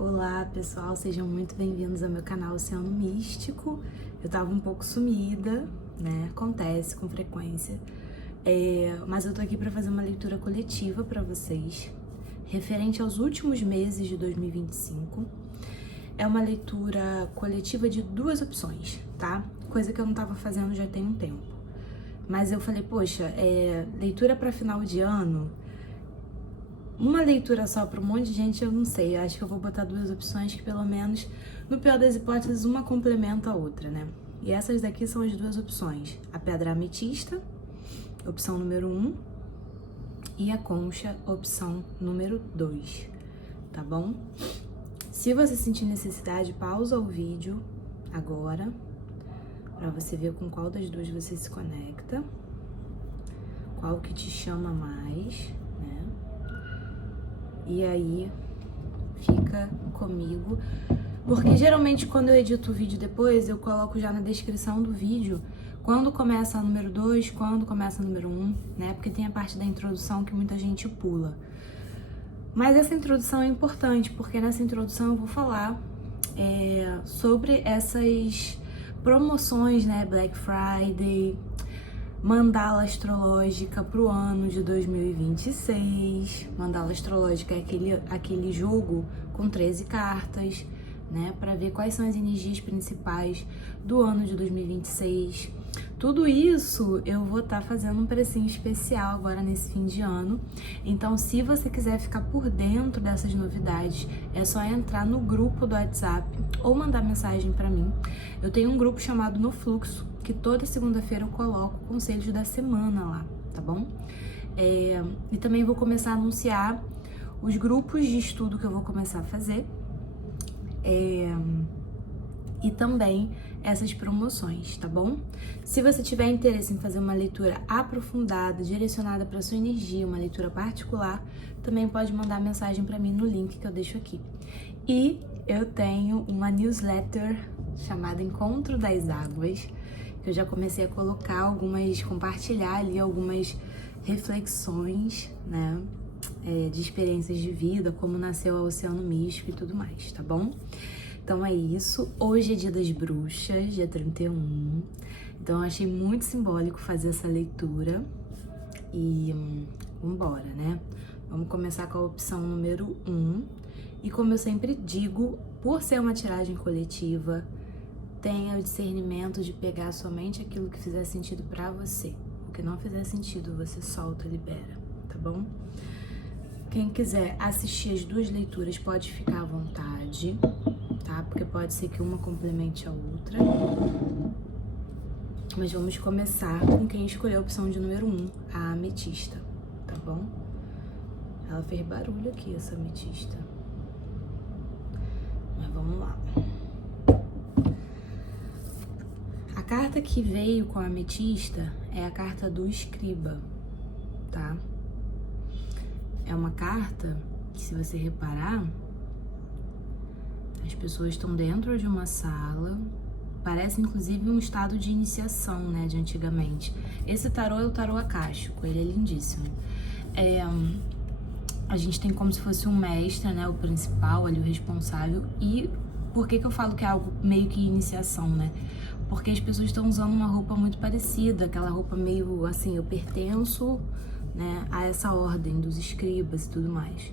Olá pessoal, sejam muito bem-vindos ao meu canal Oceano Místico. Eu tava um pouco sumida, né? Acontece com frequência, mas eu tô aqui para fazer uma leitura coletiva para vocês, referente aos últimos meses de 2025. É uma leitura coletiva de duas opções, tá? Coisa que eu não tava fazendo já tem um tempo. Mas eu falei, poxa, leitura para final de ano. Uma leitura só para um monte de gente, eu não sei. Eu acho que eu vou botar duas opções que, pelo menos, no pior das hipóteses, uma complementa a outra, né? E essas daqui são as duas opções. A pedra ametista, opção número 1, e a concha, opção número 2, tá bom? Se você sentir necessidade, pausa o vídeo agora, para você ver com qual das duas você se conecta, qual que te chama mais, né? E aí, fica comigo, porque geralmente quando eu edito o vídeo depois, eu coloco já na descrição do vídeo quando começa a número 2, quando começa a número 1, né? Porque tem a parte da introdução que muita gente pula. Mas essa introdução é importante, porque nessa introdução eu vou falar sobre essas promoções, né? Black Friday, mandala astrológica para o ano de 2026. Mandala astrológica é aquele jogo com 13 cartas, né? Para ver quais são as energias principais do ano de 2026. Tudo isso eu vou estar fazendo um precinho especial agora nesse fim de ano. Então, se você quiser ficar por dentro dessas novidades, é só entrar no grupo do WhatsApp ou mandar mensagem para mim. Eu tenho um grupo chamado No Fluxo, que toda segunda-feira eu coloco conselhos da semana lá, tá bom? E também vou começar a anunciar os grupos de estudo que eu vou começar a fazer. E também essas promoções, tá bom? Se você tiver interesse em fazer uma leitura aprofundada, direcionada para sua energia, uma leitura particular, também pode mandar mensagem para mim no link que eu deixo aqui. E eu tenho uma newsletter chamada Encontro das Águas, que eu já comecei a compartilhar ali algumas reflexões, né, de experiências de vida, como nasceu o Oceano Místico e tudo mais, tá bom? Então é isso. Hoje é dia das bruxas, dia 31. Então eu achei muito simbólico fazer essa leitura. E vambora, né? Vamos começar com a opção número 1. E como eu sempre digo, por ser uma tiragem coletiva, tenha o discernimento de pegar somente aquilo que fizer sentido pra você. O que não fizer sentido, você solta, libera, tá bom? Quem quiser assistir as duas leituras pode ficar à vontade, tá? Porque pode ser que uma complemente a outra. Mas vamos começar com quem escolheu a opção de número 1, a ametista, tá bom? Ela fez barulho aqui, essa ametista. Mas vamos lá. A carta que veio com a ametista é a carta do escriba, tá? É uma carta que, se você reparar, as pessoas estão dentro de uma sala, parece inclusive um estado de iniciação, né, de antigamente. Esse tarô é o tarô acástico, ele é lindíssimo. A gente tem como se fosse um mestre, né, o principal ali, o responsável. E por que eu falo que é algo meio que iniciação, né? Porque as pessoas estão usando uma roupa muito parecida, aquela roupa meio assim, eu pertenço, né, a essa ordem dos escribas e tudo mais.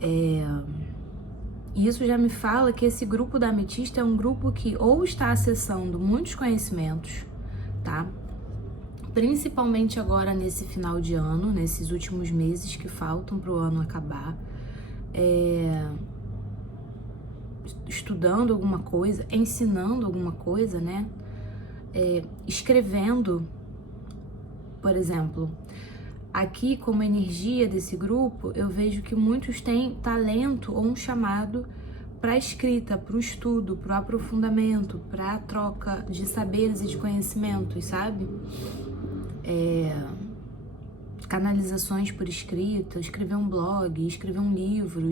E isso já me fala que esse grupo da ametista é um grupo que ou está acessando muitos conhecimentos, tá? Principalmente agora nesse final de ano, nesses últimos meses que faltam para o ano acabar, estudando alguma coisa, ensinando alguma coisa, né? Escrevendo, por exemplo. Aqui, como energia desse grupo, eu vejo que muitos têm talento ou um chamado para a escrita, para o estudo, para o aprofundamento, para a troca de saberes e de conhecimentos, sabe? Canalizações por escrita, escrever um blog, escrever um livro,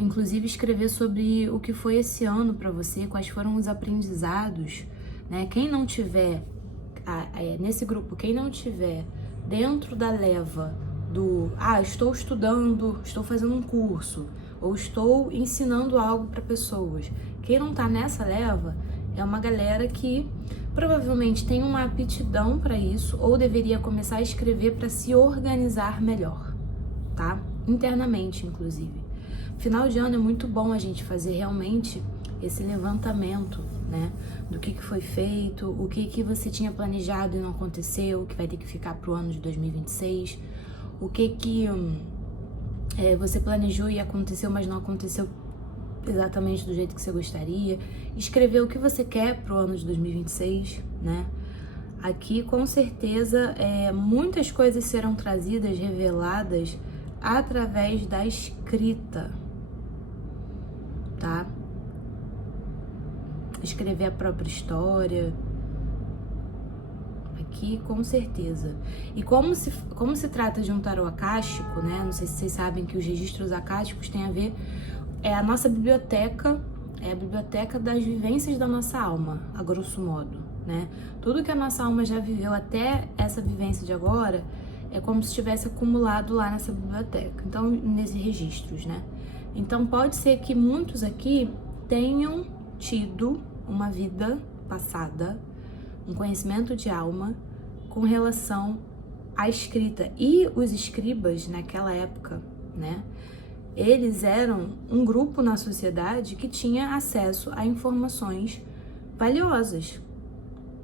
inclusive escrever sobre o que foi esse ano para você, quais foram os aprendizados, né? Quem não tiver nesse grupo, quem não tiver dentro da leva estou estudando, estou fazendo um curso, ou estou ensinando algo para pessoas. Quem não tá nessa leva é uma galera que provavelmente tem uma aptidão para isso, ou deveria começar a escrever para se organizar melhor, tá? Internamente, inclusive. Final de ano é muito bom a gente fazer realmente esse levantamento, né? Do que foi feito, o que você tinha planejado e não aconteceu, o que vai ter que ficar pro ano de 2026, o que você planejou e aconteceu, mas não aconteceu exatamente do jeito que você gostaria. Escrever o que você quer pro ano de 2026, né? Aqui, com certeza, muitas coisas serão trazidas, reveladas através da escrita, tá? Escrever a própria história, aqui com certeza. E como se trata de um tarô acástico, né? Não sei se vocês sabem que os registros acásticos têm a ver, a nossa biblioteca, é a biblioteca das vivências da nossa alma, a grosso modo, né? Tudo que a nossa alma já viveu até essa vivência de agora é como se tivesse acumulado lá nessa biblioteca, então, nesses registros, né? Então, pode ser que muitos aqui tenham tido uma vida passada, um conhecimento de alma com relação à escrita. E os escribas, naquela época, né? Eles eram um grupo na sociedade que tinha acesso a informações valiosas,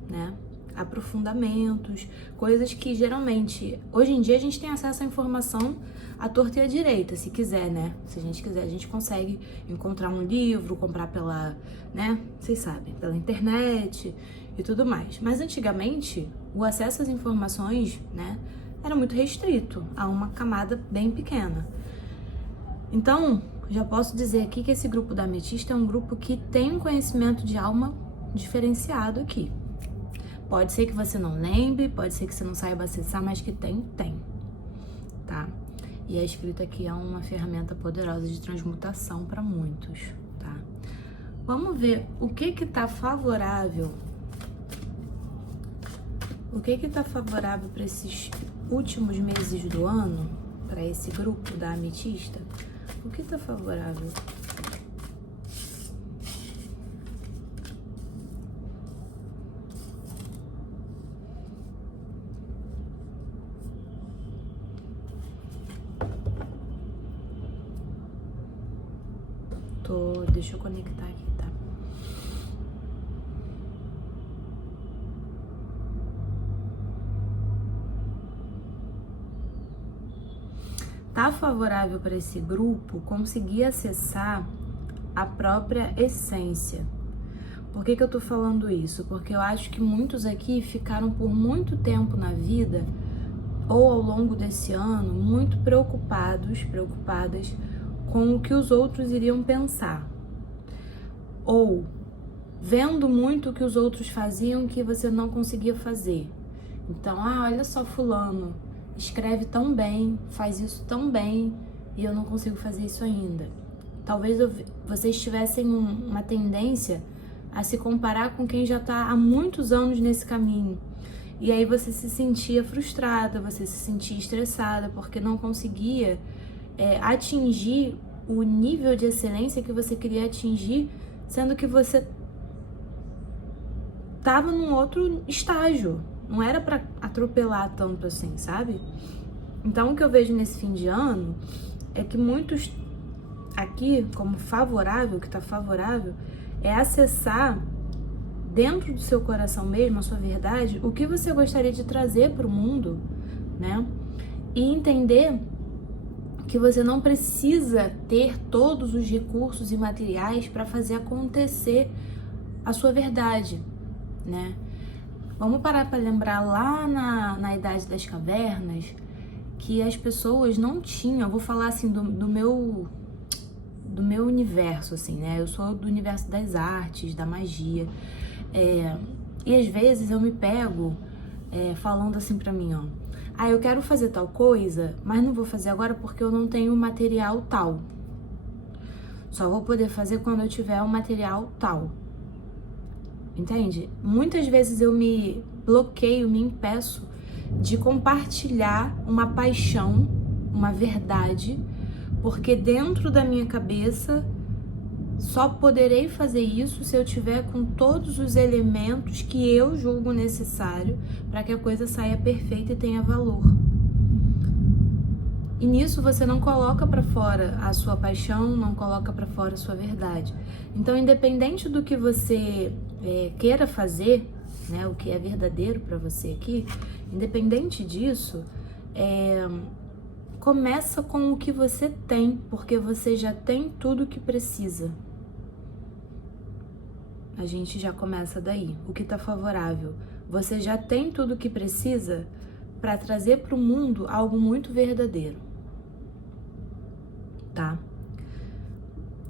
né? Aprofundamentos, coisas que geralmente, hoje em dia a gente tem acesso à informação à torta e à direita, se quiser, né? Se a gente quiser, a gente consegue encontrar um livro, comprar pela, né? Vocês sabem, pela internet e tudo mais. Mas antigamente, o acesso às informações, né, era muito restrito a uma camada bem pequena. Então, já posso dizer aqui que esse grupo da ametista é um grupo que tem um conhecimento de alma diferenciado aqui. Pode ser que você não lembre, pode ser que você não saiba acessar, mas que tem, tá? E a escrita aqui é uma ferramenta poderosa de transmutação para muitos, tá? Vamos ver o que tá favorável. O que tá favorável para esses últimos meses do ano, para esse grupo da ametista? O que tá favorável? Deixa eu conectar aqui, tá? Tá favorável para esse grupo conseguir acessar a própria essência. Por que eu tô falando isso? Porque eu acho que muitos aqui ficaram por muito tempo na vida, ou ao longo desse ano, muito preocupadas com o que os outros iriam pensar. Ou vendo muito o que os outros faziam que você não conseguia fazer. Então, olha só fulano, escreve tão bem, faz isso tão bem, e eu não consigo fazer isso ainda. Talvez vocês tivessem uma tendência a se comparar com quem já está há muitos anos nesse caminho. E aí você se sentia frustrada, você se sentia estressada, porque não conseguia atingir o nível de excelência que você queria atingir, sendo que você tava num outro estágio. Não era pra atropelar tanto assim, sabe? Então, o que eu vejo nesse fim de ano é que muitos aqui, como favorável, que tá favorável, é acessar dentro do seu coração mesmo, a sua verdade, o que você gostaria de trazer pro mundo, né? E entender que você não precisa ter todos os recursos e materiais para fazer acontecer a sua verdade, né? Vamos parar para lembrar lá na Idade das Cavernas que as pessoas não tinham, eu vou falar assim do meu universo, assim, né? Eu sou do universo das artes, da magia, e às vezes eu me pego falando assim pra mim, ó, eu quero fazer tal coisa, mas não vou fazer agora porque eu não tenho material tal. Só vou poder fazer quando eu tiver o material tal. Entende? Muitas vezes eu me bloqueio, me impeço de compartilhar uma paixão uma verdade, porque dentro da minha cabeça só poderei fazer isso se eu tiver com todos os elementos que eu julgo necessário para que a coisa saia perfeita e tenha valor. E nisso você não coloca para fora a sua paixão, não coloca para fora a sua verdade. Então, independente do que você queira fazer, né, o que é verdadeiro para você aqui, independente disso, começa com o que você tem, porque você já tem tudo o que precisa. A gente já começa daí, o que tá favorável. Você já tem tudo o que precisa para trazer para o mundo algo muito verdadeiro, tá?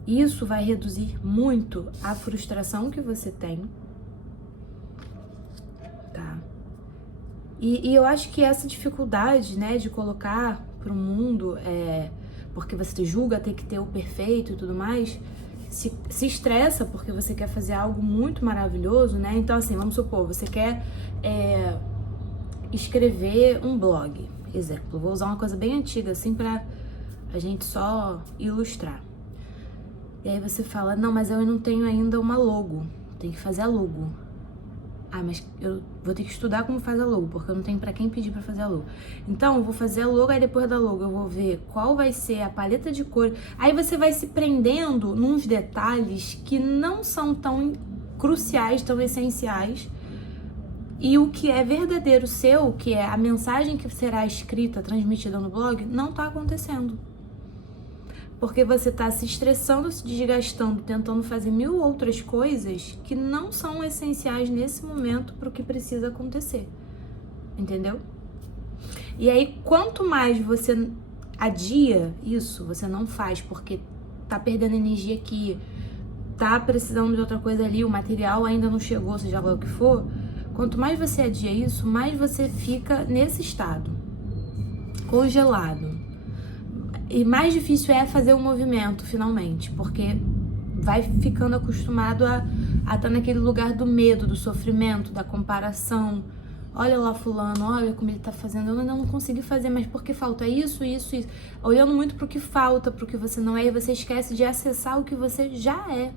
Isso vai reduzir muito a frustração que você tem, tá? E eu acho que essa dificuldade, né, de colocar pro mundo, porque você julga ter que ter o perfeito e tudo mais, se estressa porque você quer fazer algo muito maravilhoso, né? Então, assim, vamos supor, você quer escrever um blog, exemplo. Vou usar uma coisa bem antiga, assim, pra a gente só ilustrar. E aí você fala, não, mas eu não tenho ainda uma logo, tem que fazer a logo. Ah, mas eu vou ter que estudar como faz a logo, porque eu não tenho pra quem pedir pra fazer a logo. Então, eu vou fazer a logo, aí depois da logo eu vou ver qual vai ser a paleta de cores. Aí você vai se prendendo nos detalhes que não são tão cruciais, tão essenciais. E o que é verdadeiro seu, que é a mensagem que será escrita, transmitida no blog, não tá acontecendo. Porque você tá se estressando, se desgastando, tentando fazer 1000 outras coisas que não são essenciais nesse momento para o que precisa acontecer. Entendeu? E aí, quanto mais você adia isso, você não faz porque tá perdendo energia aqui, tá precisando de outra coisa ali, o material ainda não chegou, seja lá o que for, quanto mais você adia isso, mais você fica nesse estado, congelado. E mais difícil é fazer o movimento, finalmente, porque vai ficando acostumado a estar naquele lugar do medo, do sofrimento, da comparação. Olha lá fulano, olha como ele tá fazendo, eu ainda não consegui fazer, mas porque falta isso, isso, isso. Olhando muito pro que falta, pro que você não é, e você esquece de acessar o que você já é,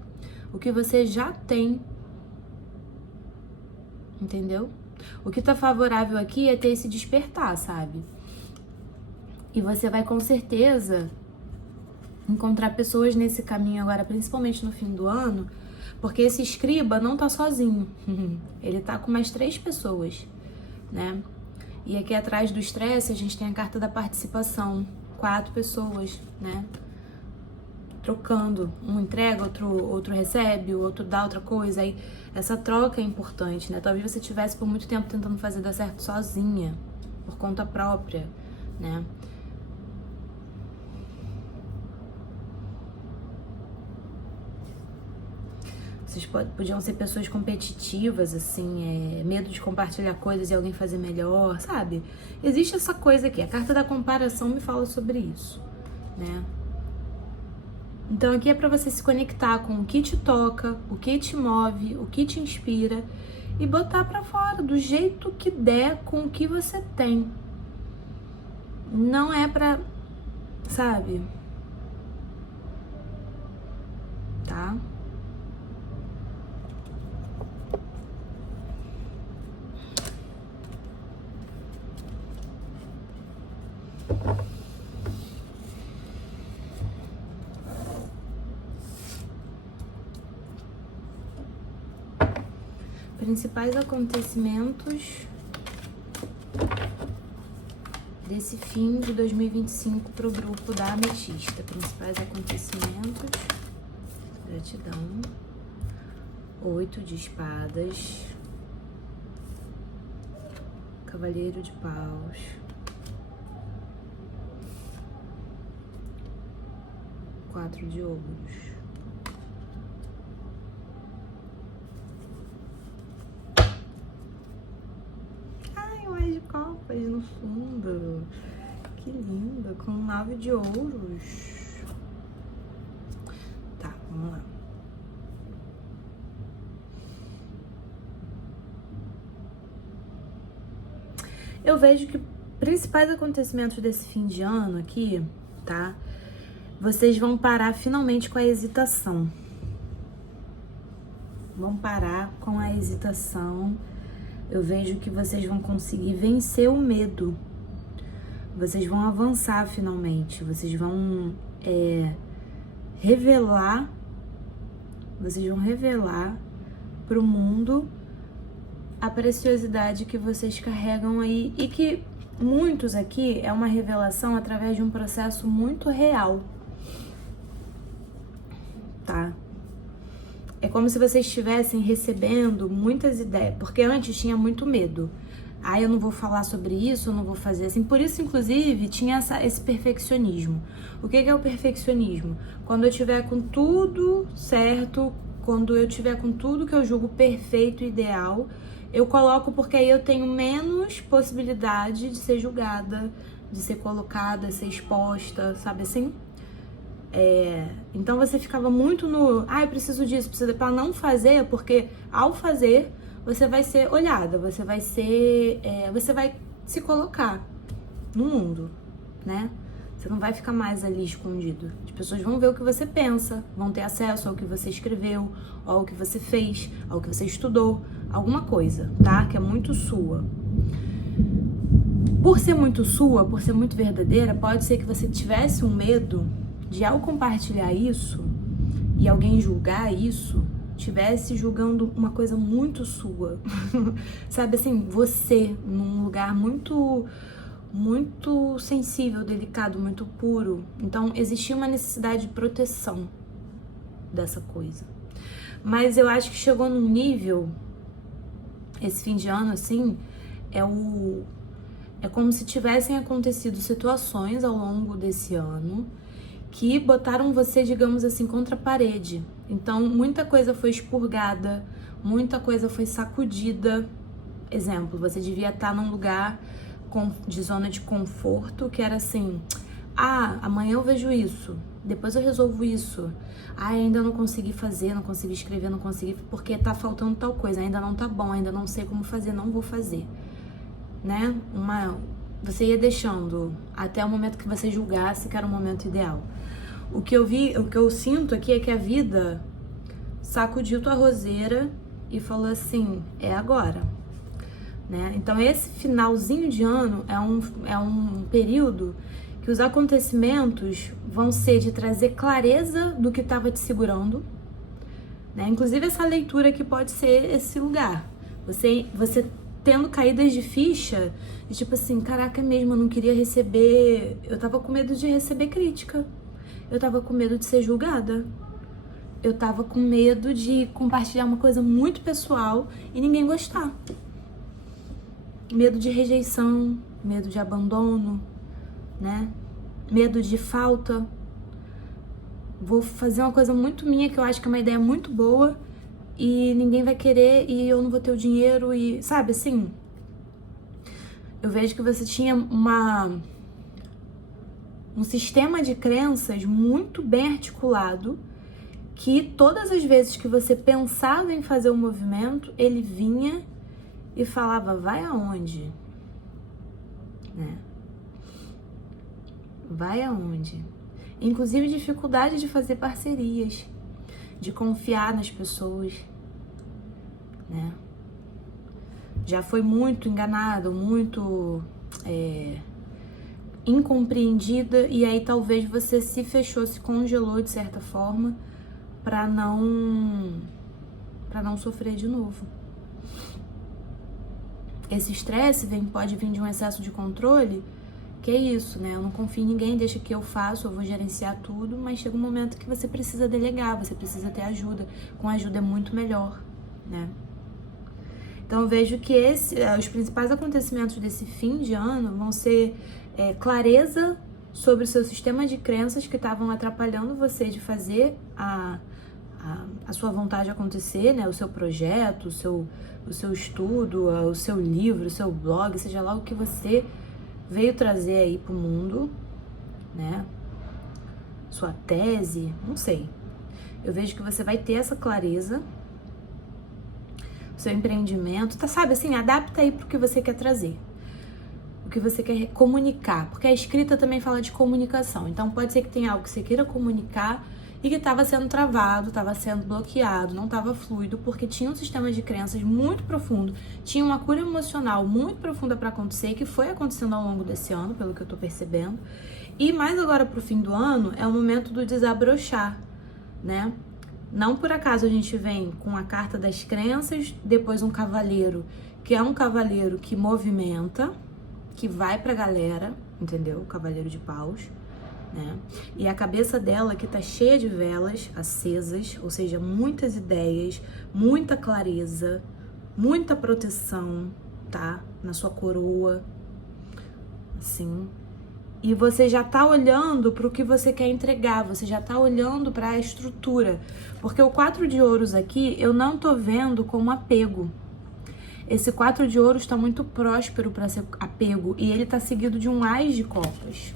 o que você já tem. Entendeu? O que tá favorável aqui é ter esse despertar, sabe? E você vai com certeza encontrar pessoas nesse caminho agora, principalmente no fim do ano, porque esse escriba não tá sozinho. Ele tá com mais 3 pessoas, né? E aqui atrás do estresse a gente tem a carta da participação, 4 pessoas, né? Trocando, um entrega, outro recebe, o outro dá outra coisa. Aí essa troca é importante, né? Talvez você tivesse por muito tempo tentando fazer dar certo sozinha, por conta própria, né? Vocês podiam ser pessoas competitivas, assim, medo de compartilhar coisas e alguém fazer melhor, sabe? Existe essa coisa aqui, a carta da comparação me fala sobre isso, né? Então aqui é pra você se conectar com o que te toca, o que te move, o que te inspira e botar pra fora do jeito que der com o que você tem. Não é pra, sabe? Tá? Principais acontecimentos desse fim de 2025 para o grupo da Ametista. Principais acontecimentos, gratidão, 8 de espadas, cavaleiro de paus, quatro de ouros. De copas no fundo, que lindo, com 9 de ouros. Tá, vamos lá. Eu vejo que principais acontecimentos desse fim de ano aqui, tá? Vocês vão parar finalmente com a hesitação. Vão parar com a hesitação. Eu vejo que vocês vão conseguir vencer o medo. Vocês vão avançar finalmente. Vocês vão revelar para o mundo a preciosidade que vocês carregam aí e que muitos aqui é uma revelação através de um processo muito real, tá? É como se vocês estivessem recebendo muitas ideias, porque antes tinha muito medo. Ah, eu não vou falar sobre isso, eu não vou fazer assim. Por isso, inclusive, tinha esse perfeccionismo. O que é o perfeccionismo? Quando eu tiver com tudo certo, quando eu tiver com tudo que eu julgo perfeito e ideal, eu coloco porque aí eu tenho menos possibilidade de ser julgada, de ser colocada, ser exposta, sabe assim? Então você ficava muito no... eu preciso disso, preciso... Pra não fazer, porque ao fazer, você vai ser olhada, você vai ser... você vai se colocar no mundo, né? Você não vai ficar mais ali escondido. As pessoas vão ver o que você pensa, vão ter acesso ao que você escreveu, ao que você fez, ao que você estudou, alguma coisa, tá? Que é muito sua. Por ser muito sua, por ser muito verdadeira, pode ser que você tivesse um medo de, ao compartilhar isso e alguém julgar isso, tivesse julgando uma coisa muito sua. Sabe assim, você num lugar muito sensível, delicado, muito puro. Então existia uma necessidade de proteção dessa coisa. Mas eu acho que chegou num nível, esse fim de ano assim, é como se tivessem acontecido situações ao longo desse ano que botaram você, digamos assim, contra a parede. Então, muita coisa foi expurgada, muita coisa foi sacudida. Exemplo, você devia estar num lugar de zona de conforto, que era assim, amanhã eu vejo isso, depois eu resolvo isso. Ainda não consegui fazer, não consegui escrever, não consegui, porque tá faltando tal coisa, ainda não tá bom, ainda não sei como fazer, não vou fazer, né? Você ia deixando até o momento que você julgasse que era o momento ideal. O que eu sinto aqui é que a vida sacudiu tua roseira e falou assim, é agora, né? Então esse finalzinho de ano é um período que os acontecimentos vão ser de trazer clareza do que estava te segurando, né? Inclusive essa leitura aqui pode ser esse lugar, você tendo caídas de ficha, e tipo assim, caraca, mesmo, eu não queria receber, eu tava com medo de receber crítica, eu tava com medo de ser julgada, eu tava com medo de compartilhar uma coisa muito pessoal e ninguém gostar. Medo de rejeição, medo de abandono, né? Medo de falta. Vou fazer uma coisa muito minha, que eu acho que é uma ideia muito boa, e ninguém vai querer, e eu não vou ter o dinheiro, e sabe assim? Eu vejo que você tinha um sistema de crenças muito bem articulado, que todas as vezes que você pensava em fazer o movimento, ele vinha e falava, vai aonde? Né? Vai aonde? Inclusive dificuldade de fazer parcerias, de confiar nas pessoas, né? Já foi muito enganado, muito incompreendida, e aí talvez você se fechou, se congelou de certa forma para não sofrer de novo. Esse estresse pode vir de um excesso de controle, que é isso, né? Eu não confio em ninguém, deixa que eu faço, eu vou gerenciar tudo, mas chega um momento que você precisa delegar, você precisa ter ajuda. Com ajuda é muito melhor, né? Então eu vejo que os principais acontecimentos desse fim de ano vão ser clareza sobre o seu sistema de crenças que estavam atrapalhando você de fazer a sua vontade acontecer, né? O seu projeto, o seu estudo, o seu livro, o seu blog, seja lá o que você veio trazer aí pro mundo, né? Sua tese, não sei. Eu vejo que você vai ter essa clareza. O seu empreendimento, sabe assim, adapta aí pro que você quer trazer. O que você quer comunicar, porque a escrita também fala de comunicação. Então pode ser que tenha algo que você queira comunicar e que estava sendo travado, estava sendo bloqueado, não estava fluido, porque tinha um sistema de crenças muito profundo, tinha uma cura emocional muito profunda para acontecer, que foi acontecendo ao longo desse ano, pelo que eu tô percebendo. E mais agora pro fim do ano é o momento do desabrochar, né? Não por acaso a gente vem com a carta das crenças, depois um cavaleiro, que é um cavaleiro que movimenta, que vai pra galera, entendeu? O cavaleiro de paus, né? E a cabeça dela que tá cheia de velas acesas, ou seja, muitas ideias, muita clareza, muita proteção, tá? Na sua coroa, assim. E você já tá olhando para o que você quer entregar, você já tá olhando para a estrutura. Porque o 4 de ouros aqui, eu não tô vendo como apego. Esse 4 de ouros tá muito próspero para ser apego. E ele tá seguido de um Ás de copas.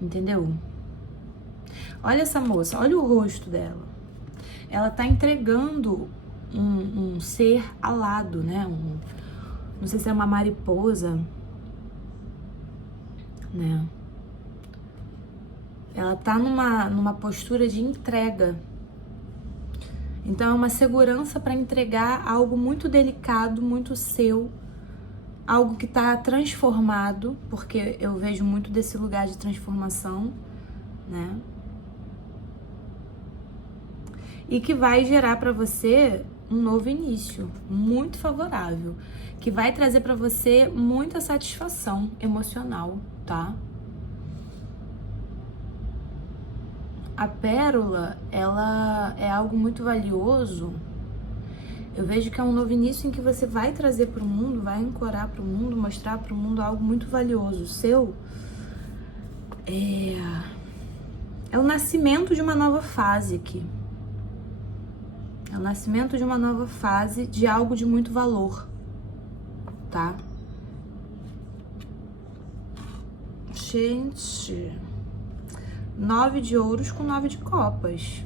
Entendeu? Olha essa moça, olha o rosto dela. Ela tá entregando um ser alado, né? Não sei se é uma mariposa, né? Ela tá numa postura de entrega. Então é uma segurança para entregar algo muito delicado, muito seu, algo que tá transformado, porque eu vejo muito desse lugar de transformação, né? E que vai gerar para você um novo início, muito favorável, que vai trazer para você muita satisfação emocional, tá? A pérola, ela é algo muito valioso. Eu vejo que é um novo início em que você vai trazer para o mundo, vai ancorar para o mundo, mostrar para o mundo algo muito valioso. Seu é o nascimento de uma nova fase aqui. É o nascimento de uma nova fase de algo de muito valor, tá? Gente, 9 de ouros com 9 de copas.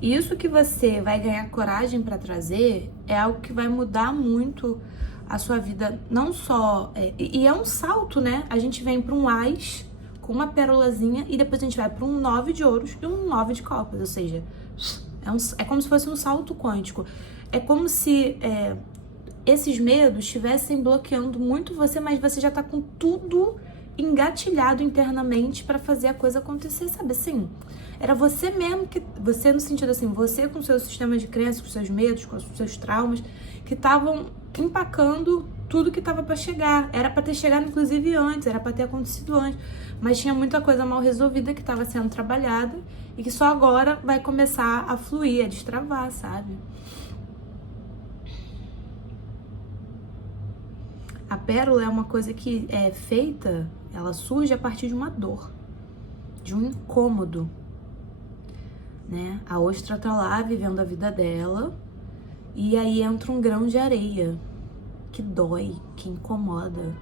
Isso que você vai ganhar coragem para trazer é algo que vai mudar muito a sua vida, não só... E é um salto, né? A gente vem para um Ás com uma pérolazinha e depois a gente vai para um 9 de ouros e um 9 de copas, ou seja, é como se fosse um salto quântico. É como se esses medos estivessem bloqueando muito você, mas você já tá com tudo engatilhado internamente para fazer a coisa acontecer, sabe assim? Era você mesmo que... Você no sentido assim, você com seus sistemas de crença, com seus medos, com os seus traumas, que estavam empacando tudo que tava para chegar. Era para ter chegado inclusive antes, era para ter acontecido antes, mas tinha muita coisa mal resolvida que estava sendo trabalhada e que só agora vai começar a fluir, a destravar, sabe? A pérola é uma coisa que é feita, ela surge a partir de uma dor, de um incômodo, né? A ostra tá lá vivendo a vida dela e aí entra um grão de areia que dói, que incomoda.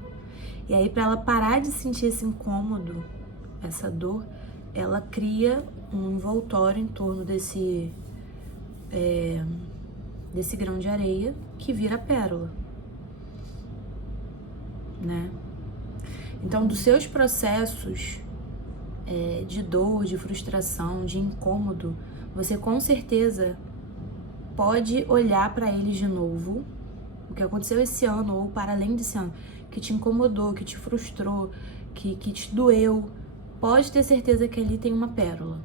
E aí, para ela parar de sentir esse incômodo, essa dor, ela cria um envoltório em torno desse grão de areia que vira pérola, né? Então, dos seus processos de dor, de frustração, de incômodo, você com certeza pode olhar para eles de novo, o que aconteceu esse ano ou para além desse ano, que te incomodou, que te frustrou, que te doeu, pode ter certeza que ali tem uma pérola.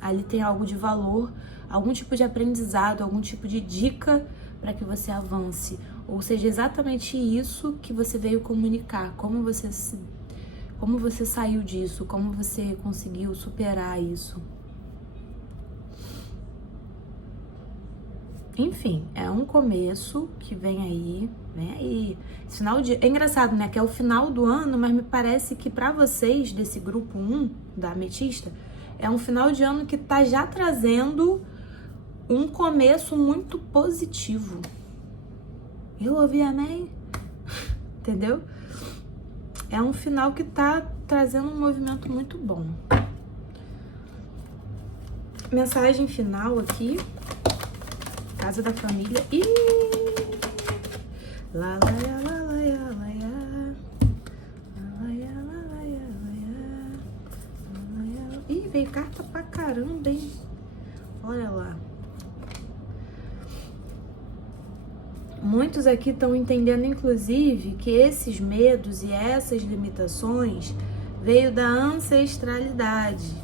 Ali tem algo de valor, algum tipo de aprendizado, algum tipo de dica para que você avance. Ou seja, exatamente isso que você veio comunicar, como você saiu disso, como você conseguiu superar isso. Enfim, é um começo que vem aí, né? E final de... É engraçado, né? Que é o final do ano, mas me parece que pra vocês, desse grupo 1 da Ametista, é um final de ano que tá já trazendo um começo muito positivo. Eu ouvi amém? Entendeu? É um final que tá trazendo um movimento muito bom. Mensagem final aqui. Casa da família. E Lá, lá, lá, lá, lá, lá, lá, lá. Ih, veio carta pra caramba, hein? Olha lá. Muitos aqui estão entendendo, inclusive, que esses medos e essas limitações veio da ancestralidade,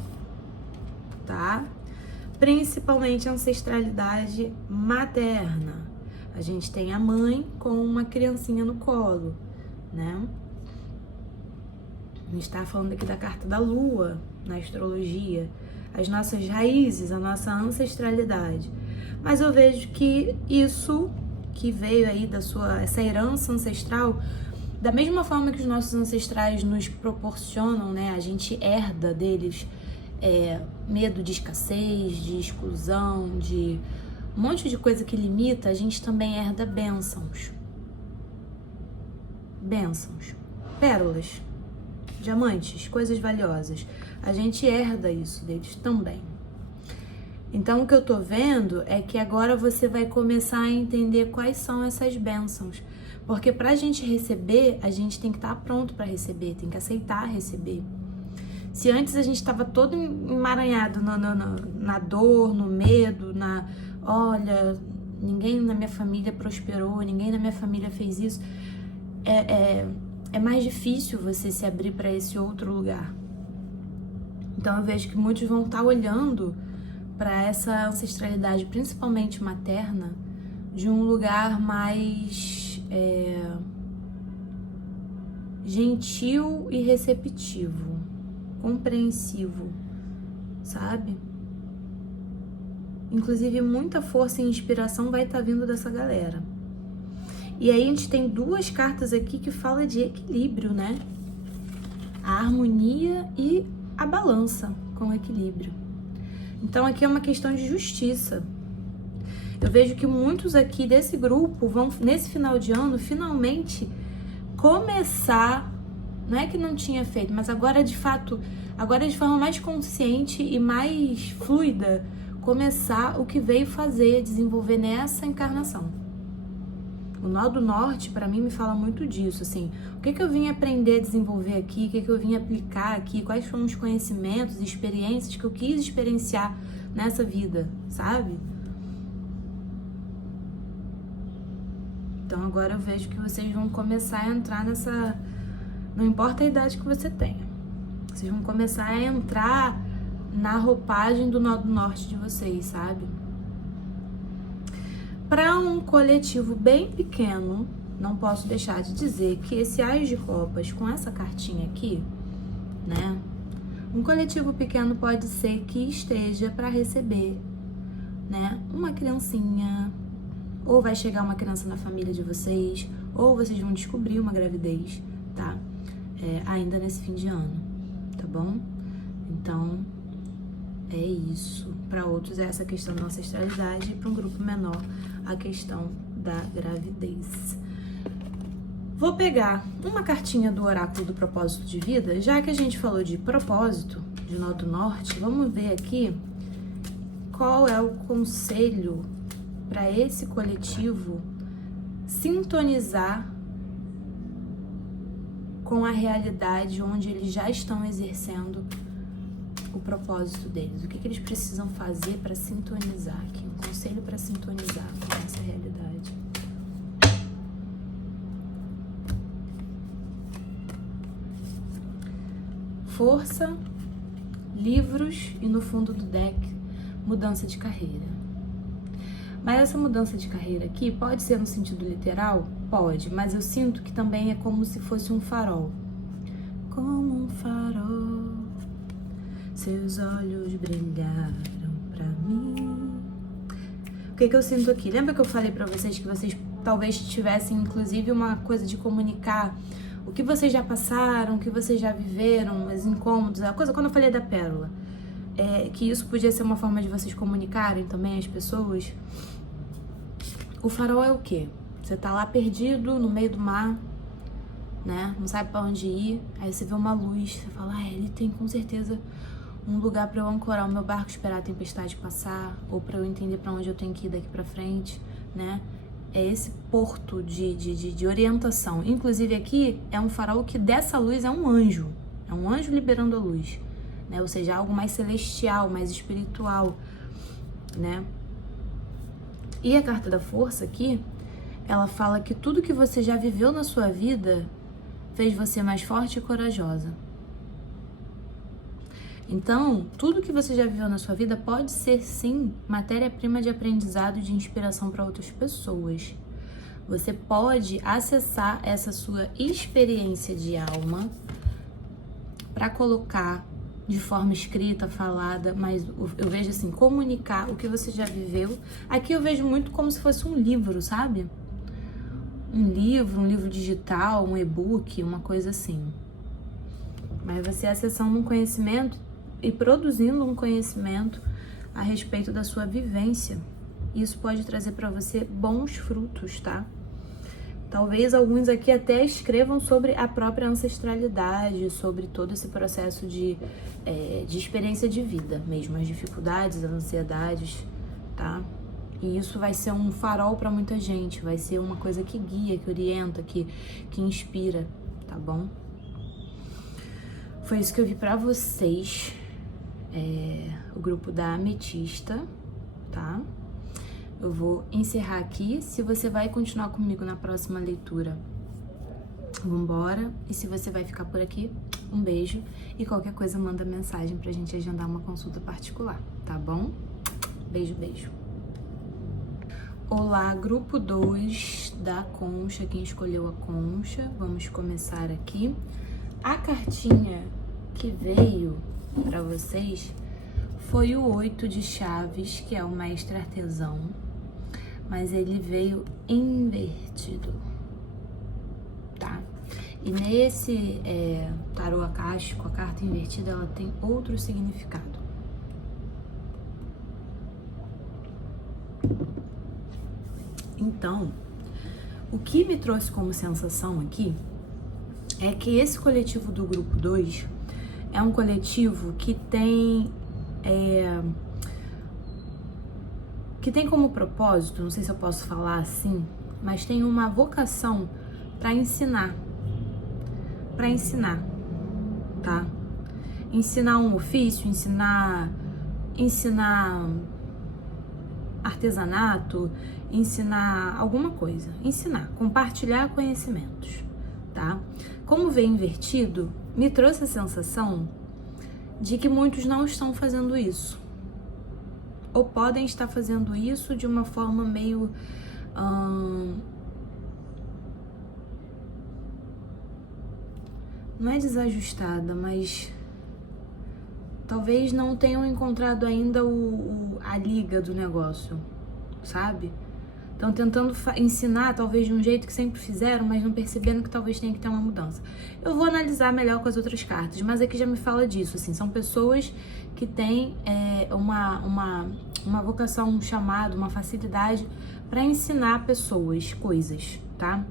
tá? Principalmente a ancestralidade materna. A gente tem a mãe com uma criancinha no colo, né? A gente tá falando aqui da carta da lua na astrologia, as nossas raízes, a nossa ancestralidade. Mas eu vejo que isso que veio aí essa herança ancestral, da mesma forma que os nossos ancestrais nos proporcionam, né? A gente herda deles medo de escassez, de exclusão, de um monte de coisa que limita, a gente também herda bênçãos. Bênçãos, pérolas, diamantes, coisas valiosas. A gente herda isso deles também. Então, o que eu tô vendo é que agora você vai começar a entender quais são essas bênçãos. Porque pra gente receber, a gente tem que estar pronto pra receber, tem que aceitar receber. Se antes a gente estava todo emaranhado na dor, no medo, olha, ninguém na minha família prosperou, ninguém na minha família fez isso, é mais difícil você se abrir para esse outro lugar. Então eu vejo que muitos vão estar olhando para essa ancestralidade, principalmente materna, de um lugar mais gentil e receptivo, compreensivo, sabe? Inclusive, muita força e inspiração vai estar vindo dessa galera. E aí a gente tem duas cartas aqui que falam de equilíbrio, né? A harmonia e a balança com o equilíbrio. Então aqui é uma questão de justiça. Eu vejo que muitos aqui desse grupo vão, nesse final de ano, finalmente começar, não é que não tinha feito, mas agora de fato, agora de forma mais consciente e mais fluida, começar o que veio fazer, desenvolver nessa encarnação. O nó do norte, para mim, me fala muito disso, assim, o que eu vim aprender a desenvolver aqui, o que eu vim aplicar aqui, quais foram os conhecimentos e experiências que eu quis experienciar nessa vida, sabe? Então agora eu vejo que vocês vão começar a entrar nessa... Não importa a idade que você tenha, vocês vão começar a entrar na roupagem do nó do norte de vocês, sabe? Para um coletivo bem pequeno, não posso deixar de dizer que esse Ás de Copas com essa cartinha aqui, né? Um coletivo pequeno pode ser que esteja para receber, né? Uma criancinha, ou vai chegar uma criança na família de vocês, ou vocês vão descobrir uma gravidez, tá? Ainda nesse fim de ano, tá bom? Então, é isso. Para outros é essa questão da ancestralidade e para um grupo menor a questão da gravidez. Vou pegar uma cartinha do oráculo do propósito de vida, já que a gente falou de propósito, de nó do norte, vamos ver aqui qual é o conselho para esse coletivo sintonizar com a realidade onde eles já estão exercendo o propósito deles. O que eles precisam fazer para sintonizar aqui? Um conselho para sintonizar com essa realidade. Força, livros e no fundo do deck, mudança de carreira. Mas essa mudança de carreira aqui pode ser no sentido literal? Pode, mas eu sinto que também é como se fosse um farol. Como um farol, seus olhos brilharam pra mim. O que eu sinto aqui? Lembra que eu falei pra vocês que vocês talvez tivessem, inclusive, uma coisa de comunicar o que vocês já passaram, o que vocês já viveram, os incômodos, a coisa, quando eu falei da pérola, que isso podia ser uma forma de vocês comunicarem também às pessoas. O farol é o quê? Você tá lá perdido no meio do mar, né? Não sabe pra onde ir, aí você vê uma luz, você fala, ele tem com certeza um lugar pra eu ancorar o meu barco, esperar a tempestade passar, ou pra eu entender pra onde eu tenho que ir daqui pra frente, né? é esse porto de orientação. Inclusive aqui é um farol que dessa luz é um anjo liberando a luz, né? Ou seja, algo mais celestial, mais espiritual, né? E a carta da força aqui, ela fala que tudo que você já viveu na sua vida fez você mais forte e corajosa. Então, tudo que você já viveu na sua vida pode ser, sim, matéria-prima de aprendizado e de inspiração para outras pessoas. Você pode acessar essa sua experiência de alma para colocar de forma escrita, falada, mas eu vejo assim, comunicar o que você já viveu. Aqui eu vejo muito como se fosse um livro, sabe? Um livro digital, um e-book, uma coisa assim. Mas você acessando um conhecimento e produzindo um conhecimento a respeito da sua vivência. Isso pode trazer para você bons frutos, tá? Talvez alguns aqui até escrevam sobre a própria ancestralidade, sobre todo esse processo de experiência de vida mesmo, as dificuldades, as ansiedades, tá? E isso vai ser um farol para muita gente, vai ser uma coisa que guia, que orienta, que inspira, tá bom? Foi isso que eu vi pra vocês, o grupo da Ametista, tá? Eu vou encerrar aqui. Se você vai continuar comigo na próxima leitura, vambora. E se você vai ficar por aqui, um beijo. E qualquer coisa, manda mensagem pra gente agendar uma consulta particular, tá bom? Beijo, beijo. Olá, grupo 2 da Concha, quem escolheu a Concha. Vamos começar aqui. A cartinha que veio pra vocês foi o 8 de chaves, que é o mestre artesão, mas ele veio invertido, tá? E nesse tarô acástico, a carta invertida, ela tem outro significado. Então, o que me trouxe como sensação aqui é que esse coletivo do grupo 2 é um coletivo que tem como propósito, não sei se eu posso falar assim, mas tem uma vocação para ensinar, tá? Ensinar um ofício, ensinar artesanato, ensinar alguma coisa, compartilhar conhecimentos, tá? Como veio invertido, me trouxe a sensação de que muitos não estão fazendo isso, ou podem estar fazendo isso de uma forma meio não é desajustada, mas talvez não tenham encontrado ainda a liga do negócio, sabe? Estão tentando ensinar, talvez de um jeito que sempre fizeram, mas não percebendo que talvez tenha que ter uma mudança. Eu vou analisar melhor com as outras cartas, mas aqui já me fala disso, assim, são pessoas que têm uma vocação, um chamado, uma facilidade para ensinar pessoas coisas, tá?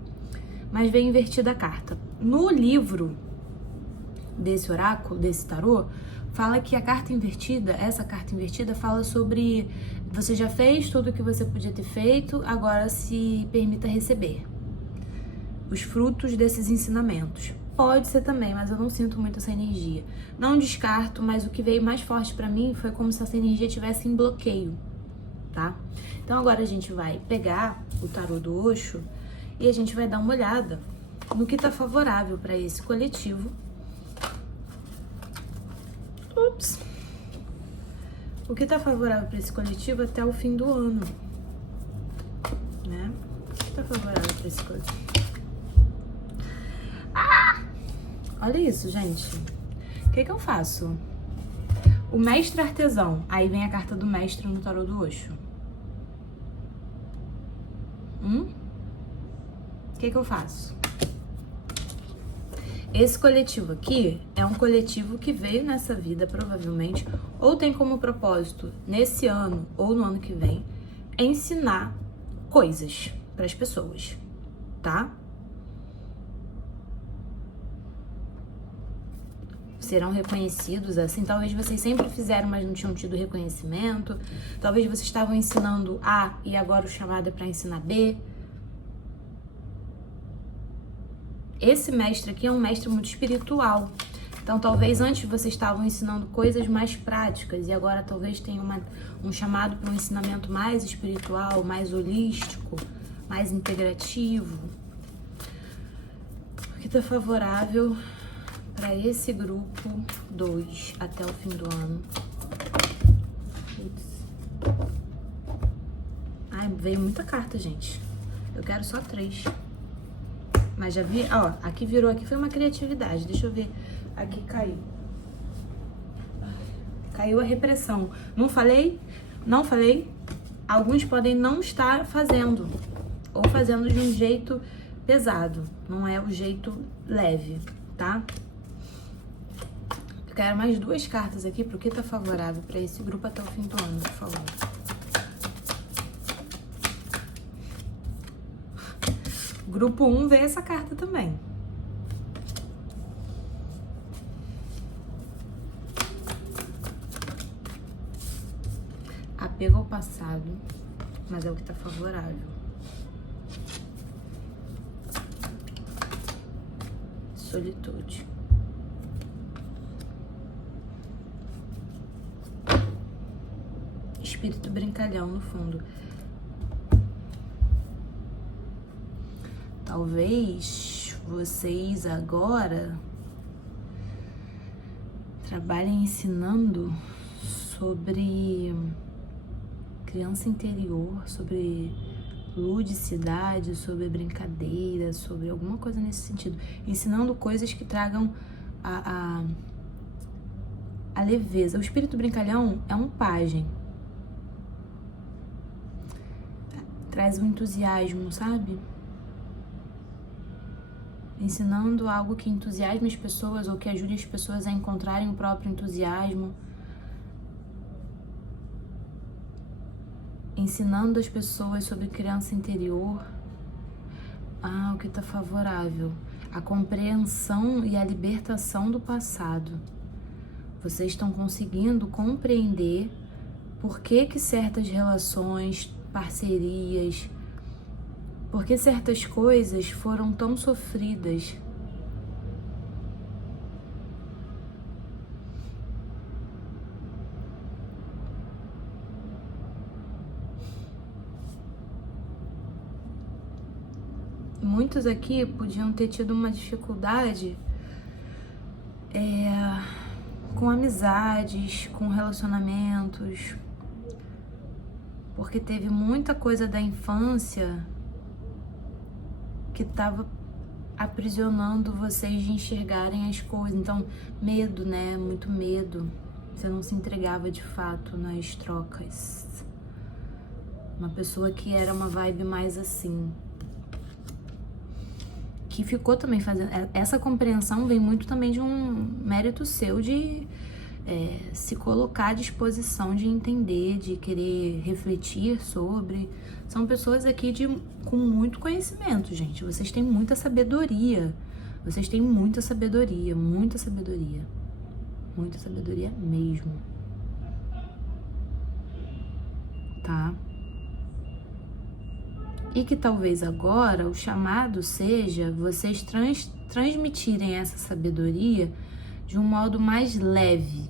Mas vem invertida a carta. No livro desse oráculo, desse tarô, fala que a carta invertida, essa carta invertida fala sobre você já fez tudo o que você podia ter feito, agora se permita receber os frutos desses ensinamentos. Pode ser também, mas eu não sinto muito essa energia. Não descarto, mas o que veio mais forte pra mim foi como se essa energia estivesse em bloqueio, tá? Então agora a gente vai pegar o tarô do Osho e a gente vai dar uma olhada no que tá favorável pra esse coletivo. O que tá favorável para esse coletivo até o fim do ano, né? O que tá favorável para esse coletivo? Olha isso, gente. O que eu faço? O mestre artesão. Aí vem a carta do mestre no tarô do Osho. O que eu faço? Esse coletivo aqui é um coletivo que veio nessa vida, provavelmente, ou tem como propósito, nesse ano ou no ano que vem, ensinar coisas para as pessoas, tá? Serão reconhecidos, assim, talvez vocês sempre fizeram, mas não tinham tido reconhecimento, talvez vocês estavam ensinando A e agora o chamado é para ensinar B, esse mestre aqui é um mestre muito espiritual. Então, talvez antes vocês estavam ensinando coisas mais práticas e agora talvez tenha um chamado para um ensinamento mais espiritual, mais holístico, mais integrativo. O que está favorável para esse grupo 2 até o fim do ano? Ai, veio muita carta, gente. Eu quero só 3. Mas já vi, ó, aqui virou, aqui foi uma criatividade. Deixa eu ver. Aqui caiu. Caiu a repressão. Não falei? Não falei? Alguns podem não estar fazendo. Ou fazendo de um jeito pesado. Não é o jeito leve, tá? Eu quero mais 2 cartas aqui pro que tá favorável para esse grupo até o fim do ano, por favor. Grupo 1 veio essa carta também. Apego ao passado, mas é o que tá favorável. Solitude. Espírito brincalhão no fundo. Talvez vocês agora trabalhem ensinando sobre criança interior, sobre ludicidade, sobre brincadeira, sobre alguma coisa nesse sentido. Ensinando coisas que tragam a leveza. O espírito brincalhão é um pajem. Traz um entusiasmo, sabe? Ensinando algo que entusiasme as pessoas ou que ajude as pessoas a encontrarem o próprio entusiasmo. Ensinando as pessoas sobre criança interior. Ah, o que está favorável? A compreensão e a libertação do passado. Vocês estão conseguindo compreender por que certas relações, parcerias, por que certas coisas foram tão sofridas. Muitos aqui podiam ter tido uma dificuldade com amizades, com relacionamentos, porque teve muita coisa da infância que estava aprisionando vocês de enxergarem as coisas. Então, medo, né? Muito medo. Você não se entregava de fato nas trocas. Uma pessoa que era uma vibe mais assim. Que ficou também fazendo... Essa compreensão vem muito também de um mérito seu de se colocar à disposição de entender, de querer refletir sobre... São pessoas aqui com muito conhecimento, gente. Vocês têm muita sabedoria. Vocês têm muita sabedoria, muita sabedoria. Muita sabedoria mesmo. Tá? E que talvez agora o chamado seja vocês transmitirem essa sabedoria de um modo mais leve.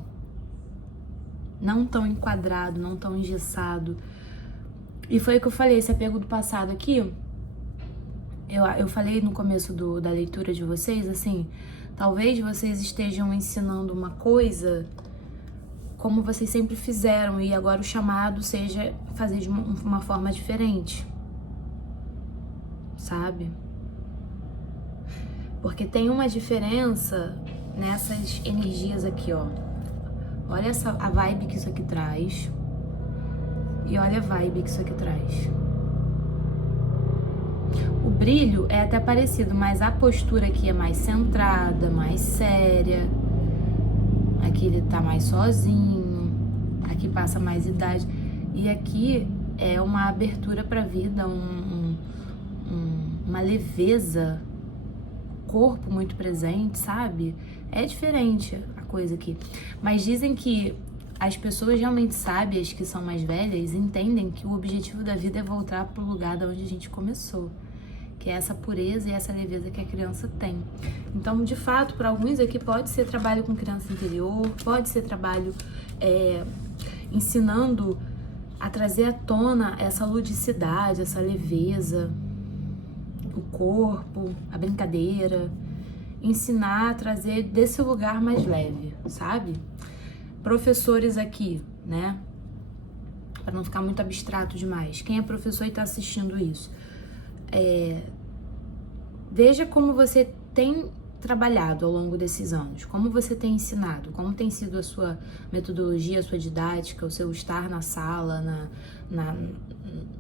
Não tão enquadrado, não tão engessado. E foi o que eu falei, esse apego do passado aqui, eu falei no começo da leitura de vocês, assim, talvez vocês estejam ensinando uma coisa como vocês sempre fizeram e agora o chamado seja fazer de uma forma diferente, sabe? Porque tem uma diferença nessas energias aqui, ó. Olha a vibe que isso aqui traz. E olha a vibe que isso aqui traz. O brilho é até parecido, mas a postura aqui é mais centrada, mais séria. Aqui ele tá mais sozinho. Aqui passa mais idade. E aqui é uma abertura pra vida, uma leveza, corpo muito presente, sabe? É diferente a coisa aqui. Mas dizem que as pessoas realmente sábias, que são mais velhas, entendem que o objetivo da vida é voltar pro lugar de onde a gente começou. que é essa pureza e essa leveza que a criança tem. Então, de fato, para alguns aqui pode ser trabalho com criança interior, pode ser trabalho ensinando a trazer à tona essa ludicidade, essa leveza, o corpo, a brincadeira, ensinar a trazer desse lugar mais leve, sabe? Professores aqui, né? Para não ficar muito abstrato demais. Quem é professor e está assistindo isso, veja como você tem trabalhado ao longo desses anos, como você tem ensinado, como tem sido a sua metodologia, a sua didática, o seu estar na sala,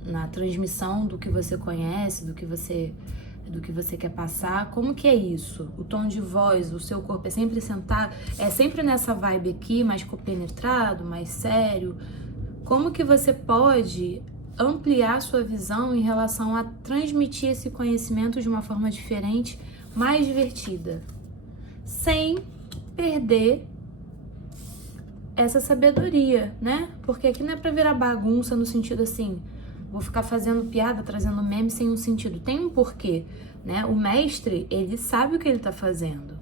na transmissão do que você conhece, do que você quer passar, como que é isso? O tom de voz, o seu corpo é sempre sentado, é sempre nessa vibe aqui, mais compenetrado, mais sério. Como que você pode ampliar sua visão em relação a transmitir esse conhecimento de uma forma diferente, mais divertida, sem perder essa sabedoria, né? Porque aqui não é pra virar bagunça no sentido assim, vou ficar fazendo piada, trazendo meme sem um sentido. Tem um porquê, né? O mestre, ele sabe o que ele tá fazendo,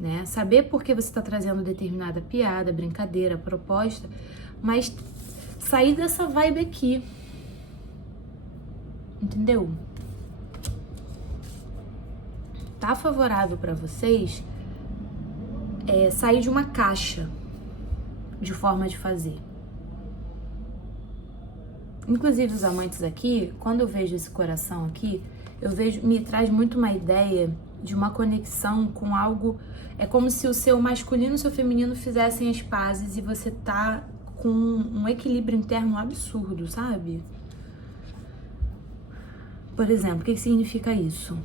né? Saber por que você tá trazendo determinada piada, brincadeira, proposta, mas sair dessa vibe aqui, entendeu? Tá favorável para vocês sair de uma caixa de forma de fazer. Inclusive os amantes aqui, quando eu vejo esse coração aqui, me traz muito uma ideia de uma conexão com algo, é como se o seu masculino e o seu feminino fizessem as pazes e você tá com um equilíbrio interno absurdo, sabe? Por exemplo, o que significa isso?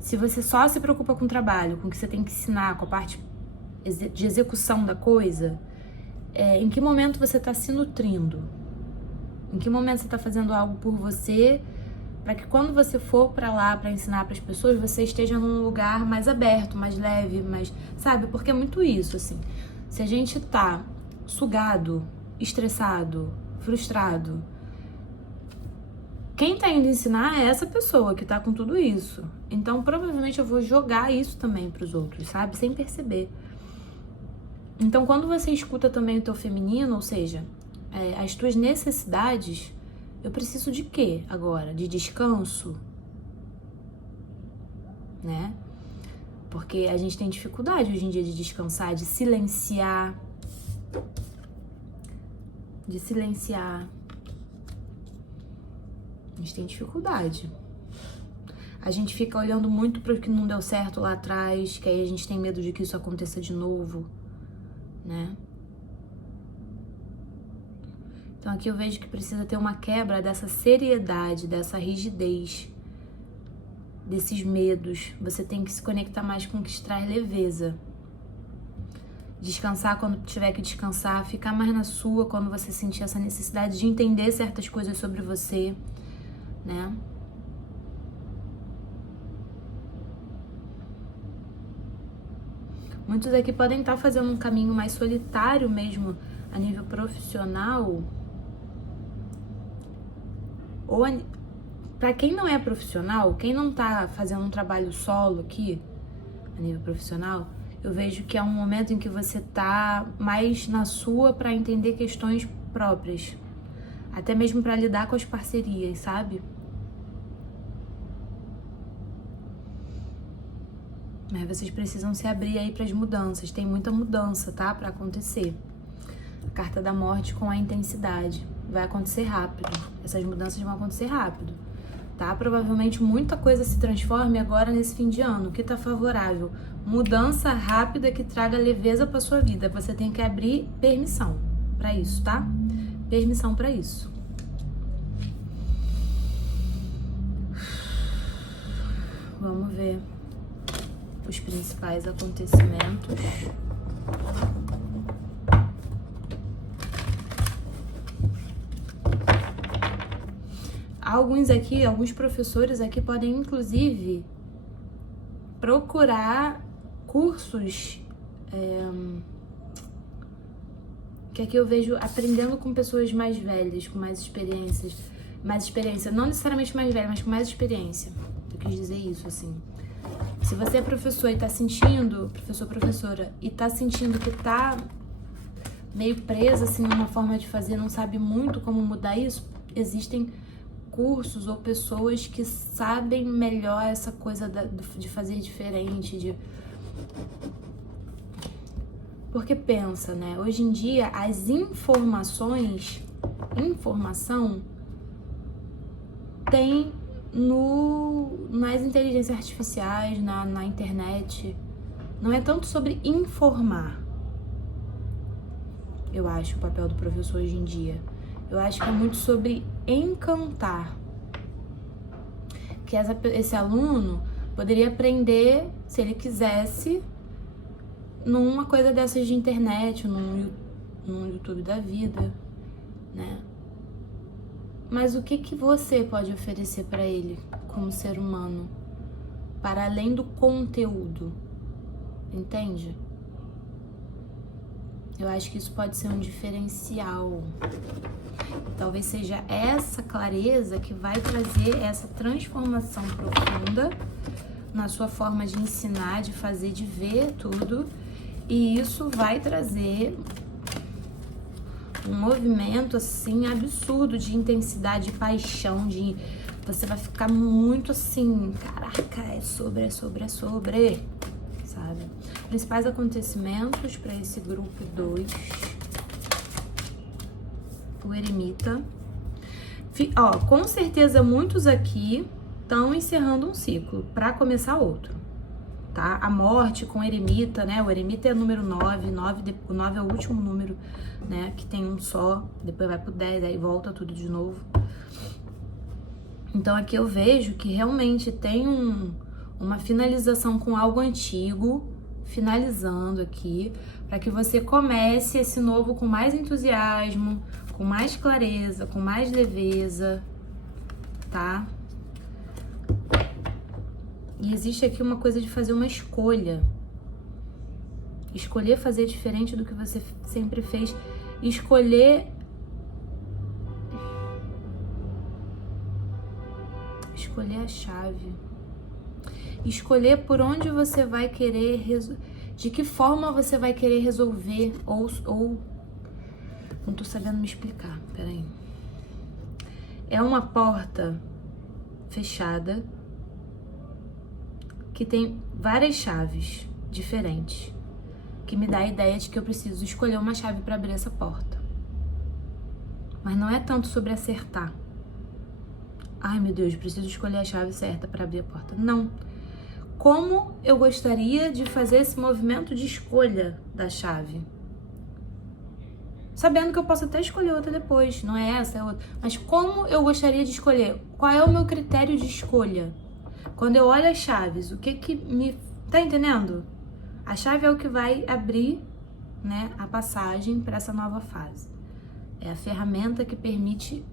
Se você só se preocupa com o trabalho, com o que você tem que ensinar, com a parte de execução da coisa, em que momento você está se nutrindo? Em que momento você está fazendo algo por você, para que quando você for para lá para ensinar para as pessoas, você esteja num lugar mais aberto, mais leve, mais, sabe? Porque é muito isso, assim. Se a gente tá sugado, estressado, frustrado, quem tá indo ensinar é essa pessoa que tá com tudo isso. Então, provavelmente eu vou jogar isso também pros outros, sabe? Sem perceber. Então, quando você escuta também o teu feminino, ou seja, as tuas necessidades, eu preciso de quê agora? De descanso? Né? Porque a gente tem dificuldade hoje em dia de descansar, de silenciar. A gente tem dificuldade. A gente fica olhando muito para o que não deu certo lá atrás, que aí a gente tem medo de que isso aconteça de novo, né? Então aqui eu vejo que precisa ter uma quebra dessa seriedade, dessa rigidez, desses medos. Você tem que se conectar mais com o que te traz leveza. Descansar quando tiver que descansar, ficar mais na sua quando você sentir essa necessidade de entender certas coisas sobre você, né? Muitos aqui podem estar fazendo um caminho mais solitário mesmo, a nível profissional. Ou para quem não é profissional, quem não tá fazendo um trabalho solo aqui, a nível profissional, eu vejo que é um momento em que você tá mais na sua para entender questões próprias. Até mesmo para lidar com as parcerias, sabe? Mas vocês precisam se abrir aí para as mudanças. Tem muita mudança, tá? Para acontecer. A carta da morte com a intensidade. Vai acontecer rápido. Essas mudanças vão acontecer rápido, tá? Provavelmente muita coisa se transforme agora nesse fim de ano. O que tá favorável? Mudança rápida que traga leveza para sua vida. Você tem que abrir permissão para isso, tá? Permissão para isso. Vamos ver os principais acontecimentos. Alguns professores aqui podem inclusive procurar cursos que aqui eu vejo aprendendo com pessoas mais velhas, com mais experiências, mais experiência, não necessariamente mais velha, mas com mais experiência. Eu quis dizer isso, assim. Se você é professor e tá sentindo, professora, e tá sentindo que tá meio presa, assim, numa forma de fazer, não sabe muito como mudar isso, existem cursos ou pessoas que sabem melhor essa coisa de fazer diferente, Porque pensa, né? Hoje em dia, as informação tem nas inteligências artificiais, na internet. Não é tanto sobre informar, eu acho, o papel do professor hoje em dia. Eu acho que é muito sobre encantar. Que esse aluno poderia aprender, se ele quisesse, numa coisa dessas de internet, num YouTube da vida, né? Mas o que você pode oferecer para ele como ser humano, para além do conteúdo? Entende? Eu acho que isso pode ser um diferencial. Talvez seja essa clareza que vai trazer essa transformação profunda na sua forma de ensinar, de fazer, de ver tudo. E isso vai trazer um movimento, assim, absurdo de intensidade, de paixão, você vai ficar muito assim, caraca, é sobre, sabe? Principais acontecimentos para esse grupo 2. O eremita. Com certeza muitos aqui estão encerrando um ciclo para começar outro, tá? A morte com o eremita, né? O eremita é o número 9, o 9 é o último número, né? Que tem um só, depois vai pro 10, aí volta tudo de novo. Então aqui eu vejo que realmente tem uma finalização com algo antigo, finalizando aqui, para que você comece esse novo com mais entusiasmo, com mais clareza, com mais leveza, tá? E existe aqui uma coisa de fazer uma escolha. Escolher fazer diferente do que você sempre fez. Escolher a chave. Escolher por onde você vai querer, de que forma você vai querer resolver, ou não tô sabendo me explicar, peraí. É uma porta fechada que tem várias chaves diferentes, que me dá a ideia de que eu preciso escolher uma chave para abrir essa porta. Mas não é tanto sobre acertar. Ai, meu Deus, preciso escolher a chave certa para abrir a porta. Não. Como eu gostaria de fazer esse movimento de escolha da chave? Sabendo que eu posso até escolher outra depois, não é essa, é outra. Mas como eu gostaria de escolher? Qual é o meu critério de escolha? Quando eu olho as chaves, o que me... Tá entendendo? A chave é o que vai abrir, né, a passagem para essa nova fase. É a ferramenta que permite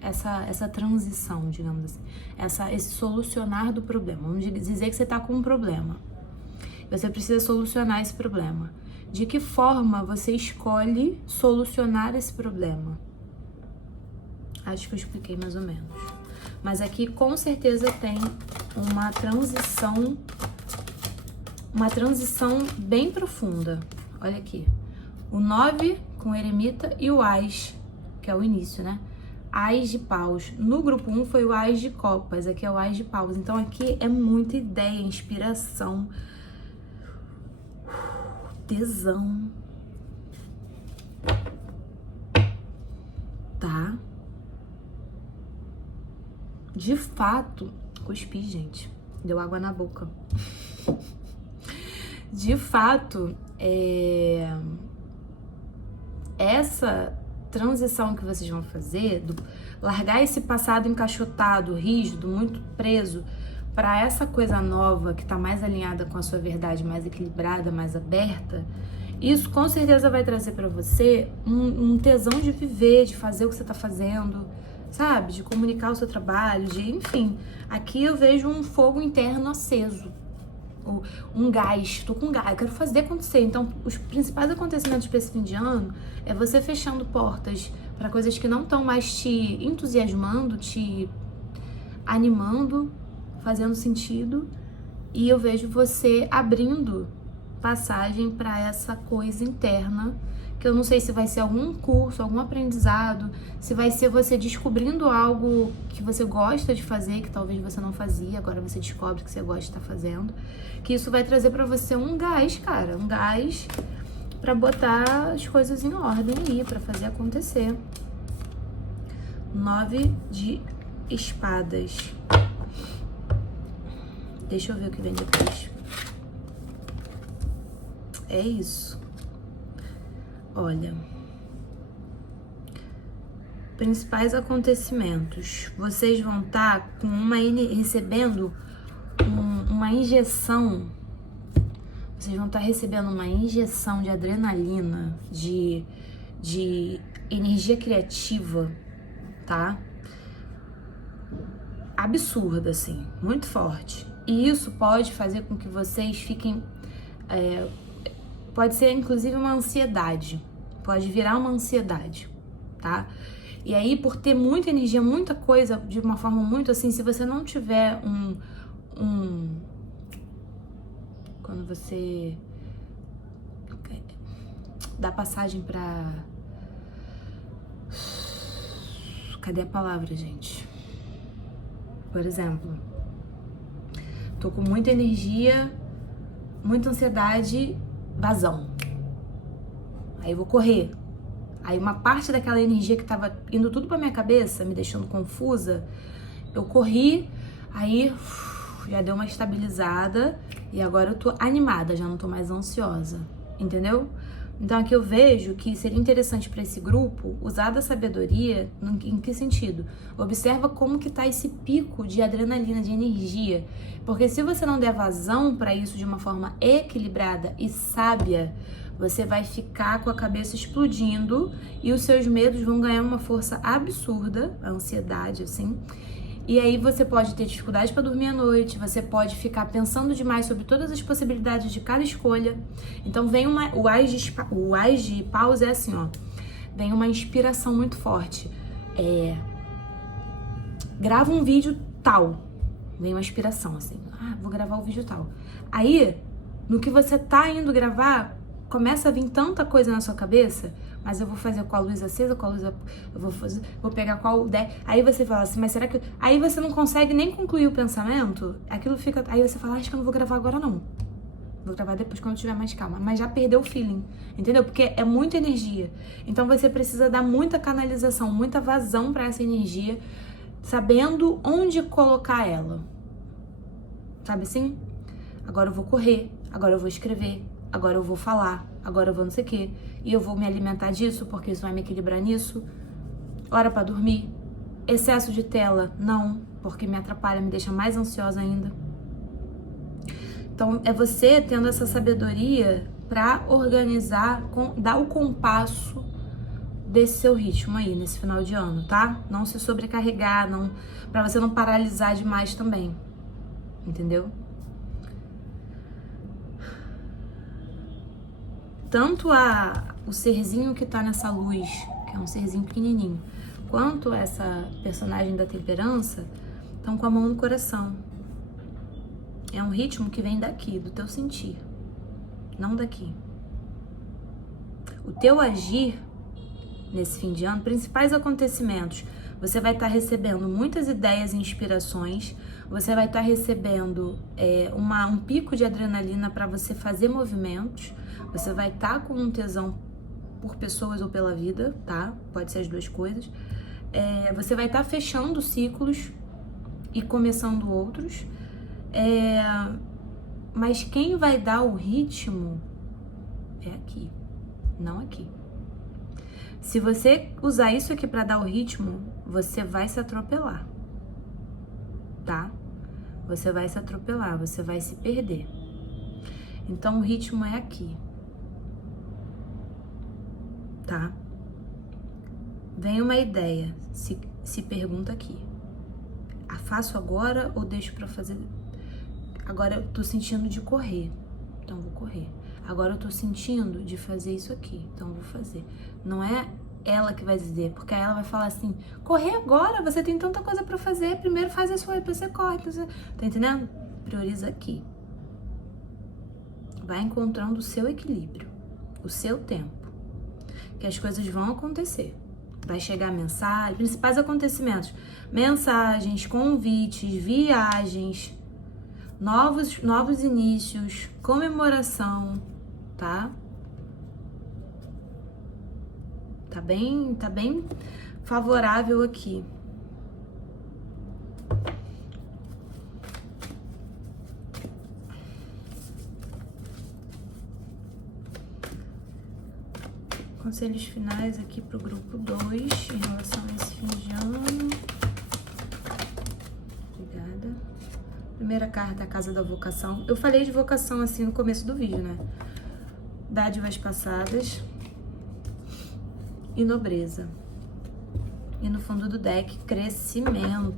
essa transição, digamos assim. Esse solucionar do problema. Vamos dizer que você tá com um problema. Você precisa solucionar esse problema. De que forma você escolhe solucionar esse problema? Acho que eu expliquei mais ou menos. Mas aqui com certeza tem uma transição bem profunda. Olha aqui. O 9 com o eremita e o Ás, que é o início, né? Ás de paus. No grupo 1 foi o Ás de copas, aqui é o Ás de paus. Então aqui é muita ideia, inspiração, tesão, tá? De fato, cuspi, gente, deu água na boca. De fato, essa transição que vocês vão fazer, largar esse passado encaixotado, rígido, muito preso, para essa coisa nova que tá mais alinhada com a sua verdade, mais equilibrada, mais aberta, isso com certeza vai trazer para você um tesão de viver, de fazer o que você tá fazendo, sabe? De comunicar o seu trabalho, enfim. Aqui eu vejo um fogo interno aceso, um gás, tô com gás, eu quero fazer acontecer. Então, os principais acontecimentos para esse fim de ano é você fechando portas para coisas que não estão mais te entusiasmando, te animando, fazendo sentido. E eu vejo você abrindo passagem para essa coisa interna, que eu não sei se vai ser algum curso, algum aprendizado, se vai ser você descobrindo algo que você gosta de fazer, que talvez você não fazia, agora você descobre que você gosta de estar fazendo, que isso vai trazer para você um gás, cara, um gás para botar as coisas em ordem aí, para fazer acontecer. 9 de espadas. Deixa eu ver o que vem depois. É isso. Olha. Principais acontecimentos. Vocês vão estar com recebendo uma injeção. Vocês vão estar recebendo uma injeção de adrenalina, de energia criativa, tá? Absurda, assim, muito forte. E isso pode fazer com que vocês fiquem... pode ser, inclusive, uma ansiedade. Pode virar uma ansiedade, tá? E aí, por ter muita energia, muita coisa, de uma forma muito assim, se você não tiver quando você dá passagem pra... Cadê a palavra, gente? Por exemplo, tô com muita energia, muita ansiedade, vazão. Aí eu vou correr. Aí uma parte daquela energia que tava indo tudo pra minha cabeça, me deixando confusa, eu corri, aí já deu uma estabilizada e agora eu tô animada, já não tô mais ansiosa, entendeu? Então aqui eu vejo que seria interessante para esse grupo usar da sabedoria, em que sentido? Observa como que tá esse pico de adrenalina, de energia, porque se você não der vazão para isso de uma forma equilibrada e sábia, você vai ficar com a cabeça explodindo e os seus medos vão ganhar uma força absurda, a ansiedade, assim. E aí você pode ter dificuldade para dormir à noite, você pode ficar pensando demais sobre todas as possibilidades de cada escolha. Então vem o Ás de Paus é assim, ó. Vem uma inspiração muito forte. Grava um vídeo tal. Vem uma inspiração, assim. Vou gravar o vídeo tal. Aí, no que você tá indo gravar, começa a vir tanta coisa na sua cabeça, mas eu vou fazer com a luz acesa, com a luz... vou pegar qual der. Aí você fala assim, mas será que... Aí você não consegue nem concluir o pensamento, aquilo fica... Aí você fala, acho que eu não vou gravar agora não. Vou gravar depois quando eu tiver mais calma. Mas já perdeu o feeling, entendeu? Porque é muita energia. Então você precisa dar muita canalização, muita vazão para essa energia, sabendo onde colocar ela. Sabe assim? Agora eu vou correr, agora eu vou escrever, agora eu vou falar, agora eu vou não sei o quê, e eu vou me alimentar disso, porque isso vai me equilibrar nisso. Hora pra dormir. Excesso de tela, não, porque me atrapalha, me deixa mais ansiosa ainda. Então, é você tendo essa sabedoria pra organizar, dar o compasso desse seu ritmo aí, nesse final de ano, tá? Não se sobrecarregar, pra você não paralisar demais também, entendeu? Tanto o serzinho que tá nessa luz, que é um serzinho pequenininho, quanto essa personagem da temperança, estão com a mão no coração. É um ritmo que vem daqui, do teu sentir, não daqui. O teu agir nesse fim de ano, principais acontecimentos, você vai estar recebendo muitas ideias e inspirações, você vai estar recebendo um pico de adrenalina para você fazer movimentos, você vai estar com um tesão por pessoas ou pela vida, tá? Pode ser as duas coisas. Você vai estar fechando ciclos e começando outros. Mas quem vai dar o ritmo é aqui, não aqui. Se você usar isso aqui para dar o ritmo, você vai se atropelar, tá? Você vai se atropelar, você vai se perder. Então o ritmo é aqui, tá? Vem uma ideia, se pergunta aqui. Faço agora ou deixo para fazer? Agora eu tô sentindo de correr, então vou correr. Agora eu tô sentindo de fazer isso aqui, então vou fazer. Não é ela que vai dizer, porque aí ela vai falar assim, correr agora, você tem tanta coisa pra fazer, primeiro faz a sua, depois você corre, depois você... Tá entendendo? Prioriza aqui. Vai encontrando o seu equilíbrio, o seu tempo, que as coisas vão acontecer. Vai chegar mensagem, principais acontecimentos, mensagens, convites, viagens, novos inícios, comemoração, tá? Tá bem favorável aqui. Conselhos finais aqui pro grupo 2 em relação a esse fim de ano. Obrigada. Primeira carta, a Casa da Vocação. Eu falei de vocação assim no começo do vídeo, né? Dádivas passadas e nobreza. E no fundo do deck, crescimento.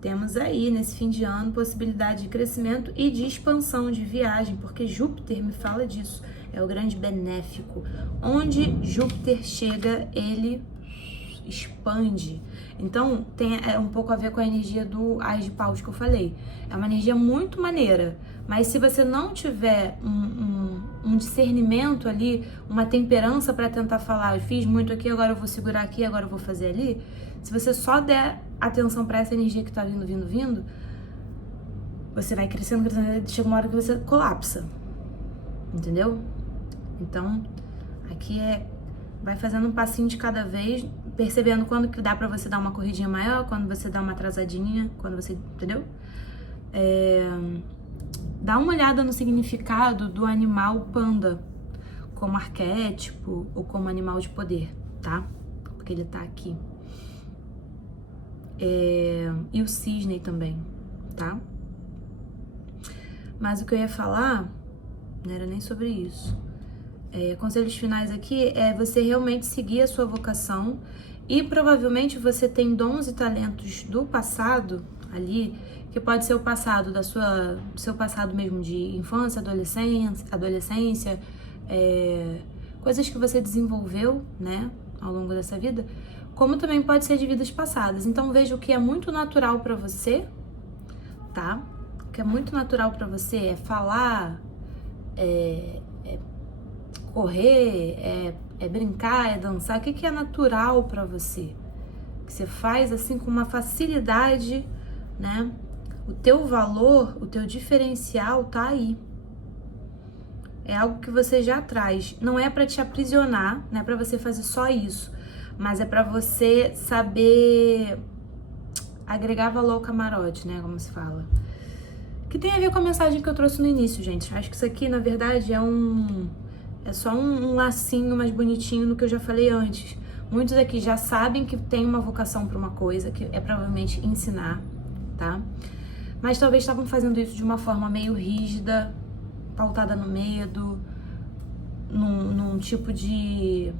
Temos aí, nesse fim de ano, possibilidade de crescimento e de expansão, de viagem, porque Júpiter me fala disso. É o grande benéfico. Onde Júpiter chega, ele expande. Então, tem um pouco a ver com a energia do Ás de Paus que eu falei. É uma energia muito maneira, mas se você não tiver um discernimento ali, uma temperança para tentar falar, eu fiz muito aqui, agora eu vou segurar aqui, agora eu vou fazer ali, se você só der atenção para essa energia que tá vindo, você vai crescendo, chega uma hora que você colapsa, entendeu? Então, aqui vai fazendo um passinho de cada vez, percebendo quando que dá pra você dar uma corridinha maior, quando você dá uma atrasadinha, quando você, entendeu? Dá uma olhada no significado do animal panda, como arquétipo ou como animal de poder, tá? Porque ele tá aqui. E o cisne também, tá? Mas o que eu ia falar não era nem sobre isso. Conselhos finais aqui é você realmente seguir a sua vocação e provavelmente você tem dons e talentos do passado ali, que pode ser o passado do seu passado mesmo de infância, adolescência, coisas que você desenvolveu, né, ao longo dessa vida, como também pode ser de vidas passadas. Então veja o que é muito natural pra você, tá? O que é muito natural pra você é falar, correr, brincar, dançar. O que é natural pra você? Que você faz assim com uma facilidade, né? O teu valor, o teu diferencial tá aí. É algo que você já traz. Não é pra te aprisionar, não é pra você fazer só isso, mas é pra você saber agregar valor ao camarote, né? Como se fala. Que tem a ver com a mensagem que eu trouxe no início, gente. Acho que isso aqui, na verdade, é só um lacinho mais bonitinho do que eu já falei antes. Muitos aqui já sabem que tem uma vocação para uma coisa, que é provavelmente ensinar, tá? Mas talvez estavam fazendo isso de uma forma meio rígida, pautada no medo, num tipo de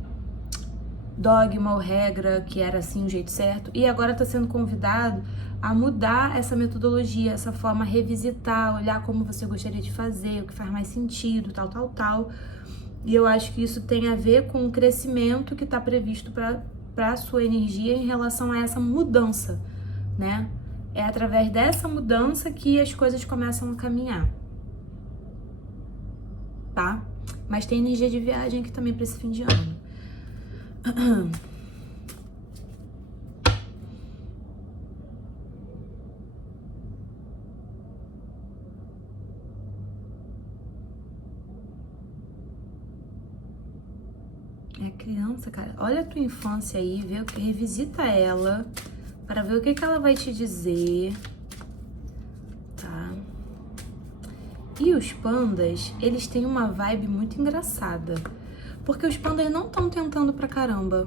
dogma ou regra que era assim o jeito certo, e agora está sendo convidado a mudar essa metodologia, essa forma, revisitar, olhar como você gostaria de fazer, o que faz mais sentido, tal. E eu acho que isso tem a ver com o crescimento que está previsto para a sua energia em relação a essa mudança, né? É através dessa mudança que as coisas começam a caminhar, tá? Mas tem energia de viagem aqui também para esse fim de ano. É criança, cara. Olha a tua infância aí, vê o que, revisita ela para ver o que ela vai te dizer, tá? E os pandas, eles têm uma vibe muito engraçada, porque os pandas não estão tentando pra caramba.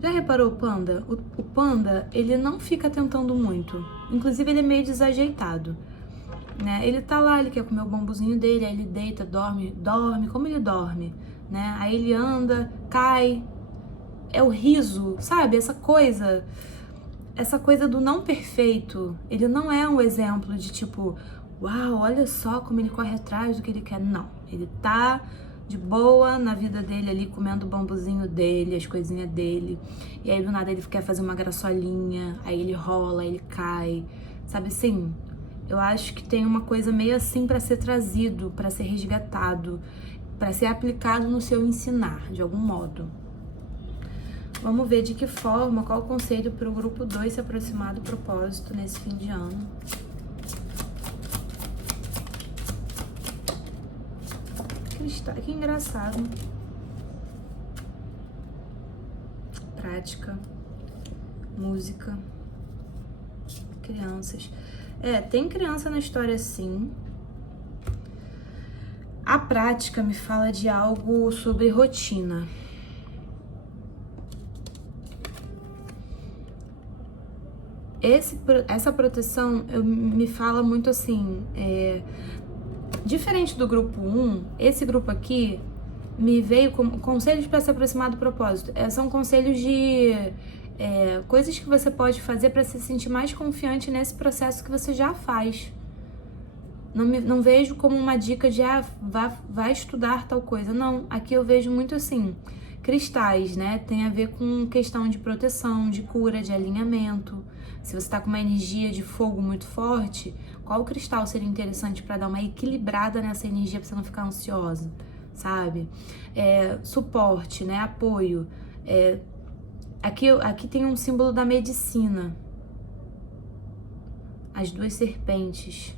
Já reparou o panda? O panda, ele não fica tentando muito. Inclusive, ele é meio desajeitado, né? Ele tá lá, ele quer comer o bambuzinho dele, aí ele deita, dorme como ele dorme, né? Aí ele anda, cai, é o riso, sabe? Essa coisa. essa coisa do não perfeito, ele não é um exemplo de tipo, uau, olha só como ele corre atrás do que ele quer. Não, ele tá de boa na vida dele ali, comendo o bambuzinho dele, as coisinhas dele. E aí do nada ele quer fazer uma graçolinha, aí ele rola, aí ele cai. Sabe assim? Eu acho que tem uma coisa meio assim pra ser trazido, pra ser resgatado, pra ser aplicado no seu ensinar, de algum modo. Vamos ver de que forma, qual o conselho para o grupo 2 se aproximar do propósito nesse fim de ano. Que engraçado. Prática, música, crianças. Tem criança na história sim. A prática me fala de algo sobre rotina. Essa proteção me fala muito assim, diferente do grupo 1, esse grupo aqui me veio como conselhos para se aproximar do propósito. São conselhos de coisas que você pode fazer para se sentir mais confiante nesse processo que você já faz. Não vejo como uma dica de vai estudar tal coisa. Não, aqui eu vejo muito assim, cristais, né? Tem a ver com questão de proteção, de cura, de alinhamento. Se você tá com uma energia de fogo muito forte, qual cristal seria interessante para dar uma equilibrada nessa energia para você não ficar ansiosa, sabe? Suporte, né? Apoio. Aqui tem um símbolo da medicina. As 2 serpentes.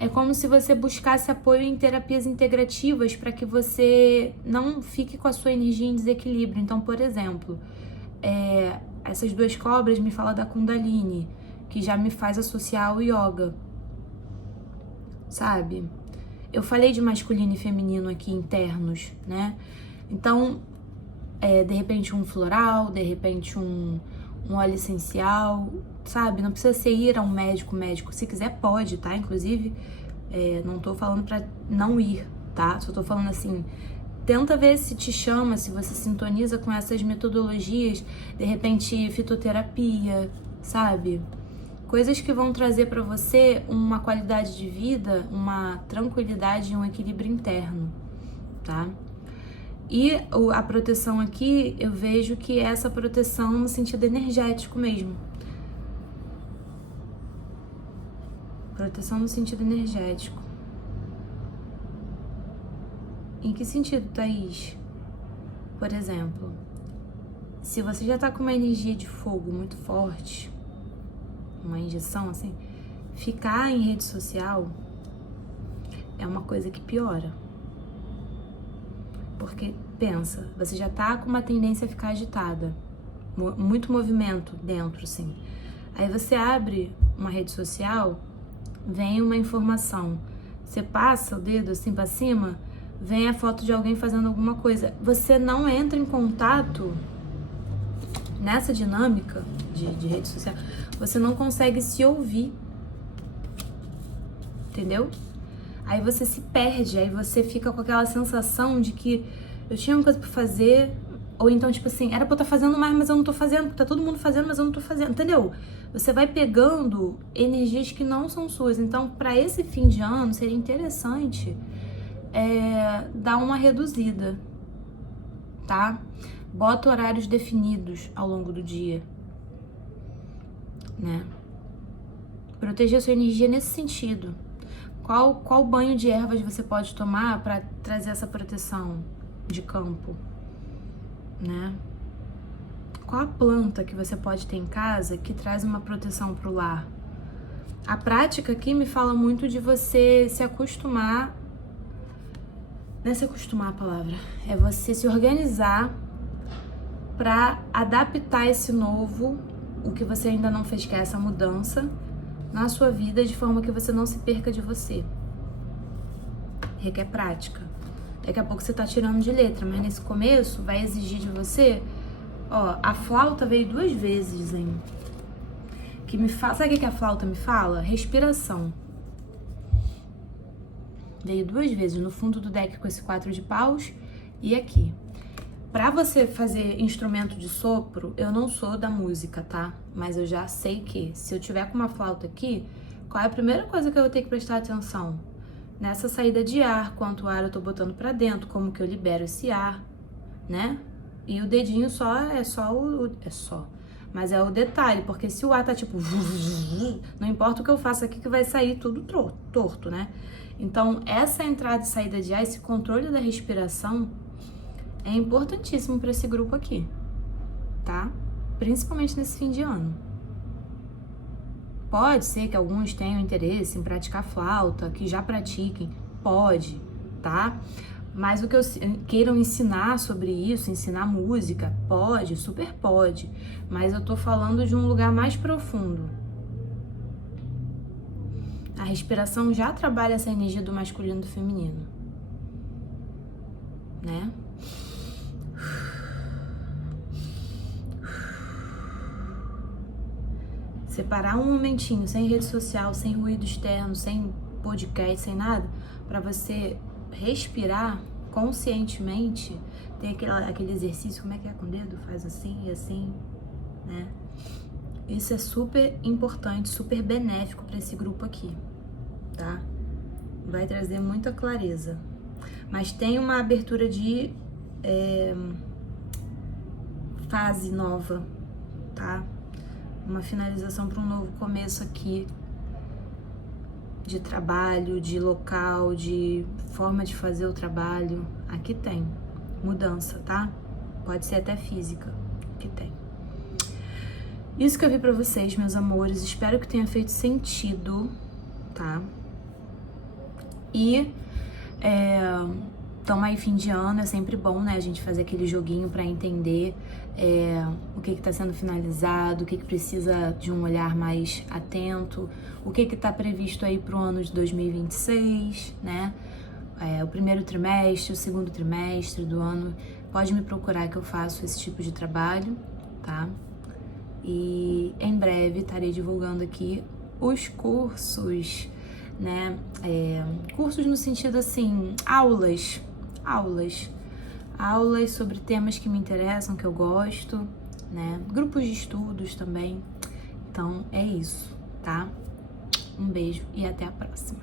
É como se você buscasse apoio em terapias integrativas para que você não fique com a sua energia em desequilíbrio. Então, por exemplo, essas 2 cobras me falam da Kundalini, que já me faz associar ao yoga, sabe? Eu falei de masculino e feminino aqui internos, né? Então, de repente um floral, de repente um óleo essencial, sabe? Não precisa ser ir a um médico. Se quiser, pode, tá? Inclusive, não tô falando pra não ir, tá? Só tô falando assim, tenta ver se te chama, se você sintoniza com essas metodologias, de repente fitoterapia, sabe? Coisas que vão trazer pra você uma qualidade de vida, uma tranquilidade e um equilíbrio interno, tá? E a proteção aqui, eu vejo que é essa proteção no sentido energético mesmo. Proteção no sentido energético. Em que sentido, Thaís? Por exemplo, se você já tá com uma energia de fogo muito forte, uma injeção assim, ficar em rede social é uma coisa que piora. Porque, pensa, você já tá com uma tendência a ficar agitada, muito movimento dentro, assim. Aí você abre uma rede social, vem uma informação, você passa o dedo assim pra cima, vem a foto de alguém fazendo alguma coisa. Você não entra em contato nessa dinâmica de rede social, você não consegue se ouvir, entendeu? Aí você se perde, aí você fica com aquela sensação de que eu tinha uma coisa pra fazer, ou então, tipo assim, era pra eu estar fazendo mais, mas eu não tô fazendo, porque tá todo mundo fazendo, mas eu não tô fazendo, entendeu? Você vai pegando energias que não são suas. Então, pra esse fim de ano, seria interessante dar uma reduzida, tá? Bota horários definidos ao longo do dia, né? Proteger a sua energia nesse sentido. Qual banho de ervas você pode tomar para trazer essa proteção de campo, né? Qual a planta que você pode ter em casa que traz uma proteção para o lar? A prática aqui me fala muito de você se acostumar, não é se acostumar a palavra, é você se organizar para adaptar esse novo, o que você ainda não fez, que é essa mudança, na sua vida, de forma que você não se perca de você. Requer prática. Daqui a pouco você tá tirando de letra, mas nesse começo vai exigir de você, a flauta veio 2 vezes, hein? Que me fala, sabe o que a flauta me fala? Respiração. Veio 2 vezes, no fundo do deck com esse 4 de paus e aqui. Pra você fazer instrumento de sopro, eu não sou da música, tá? Mas eu já sei que se eu tiver com uma flauta aqui, qual é a primeira coisa que eu vou ter que prestar atenção? Nessa saída de ar, quanto ar eu tô botando pra dentro, como que eu libero esse ar, né? E o dedinho mas é o detalhe, porque se o ar tá tipo, não importa o que eu faça aqui que vai sair tudo torto, né? Então, essa entrada e saída de ar, esse controle da respiração é importantíssimo para esse grupo aqui, tá? Principalmente nesse fim de ano. Pode ser que alguns tenham interesse em praticar flauta, que já pratiquem, pode, tá? Mas o que queiram ensinar sobre isso, ensinar música, pode, super pode. Mas eu tô falando de um lugar mais profundo. A respiração já trabalha essa energia do masculino e do feminino, né? Separar um momentinho, sem rede social, sem ruído externo, sem podcast, sem nada, para você respirar conscientemente. Tem aquele exercício, como é que é com o dedo? Faz assim e assim, né? Isso é super importante, super benéfico para esse grupo aqui, tá? Vai trazer muita clareza. Mas tem uma abertura de fase nova, tá? Uma finalização para um novo começo aqui, de trabalho, de local, de forma de fazer o trabalho. Aqui tem mudança, tá? Pode ser até física, aqui tem. Isso que eu vi pra vocês, meus amores, espero que tenha feito sentido, tá? E então aí fim de ano é sempre bom, né, a gente fazer aquele joguinho pra entender o que tá sendo finalizado, o que precisa de um olhar mais atento, o que tá previsto aí pro ano de 2026, né, o primeiro trimestre, o segundo trimestre do ano. Pode me procurar que eu faço esse tipo de trabalho, tá? E em breve estarei divulgando aqui os cursos, né, cursos no sentido assim, aulas sobre temas que me interessam, que eu gosto, né? Grupos de estudos também. Então é isso, tá? Um beijo e até a próxima.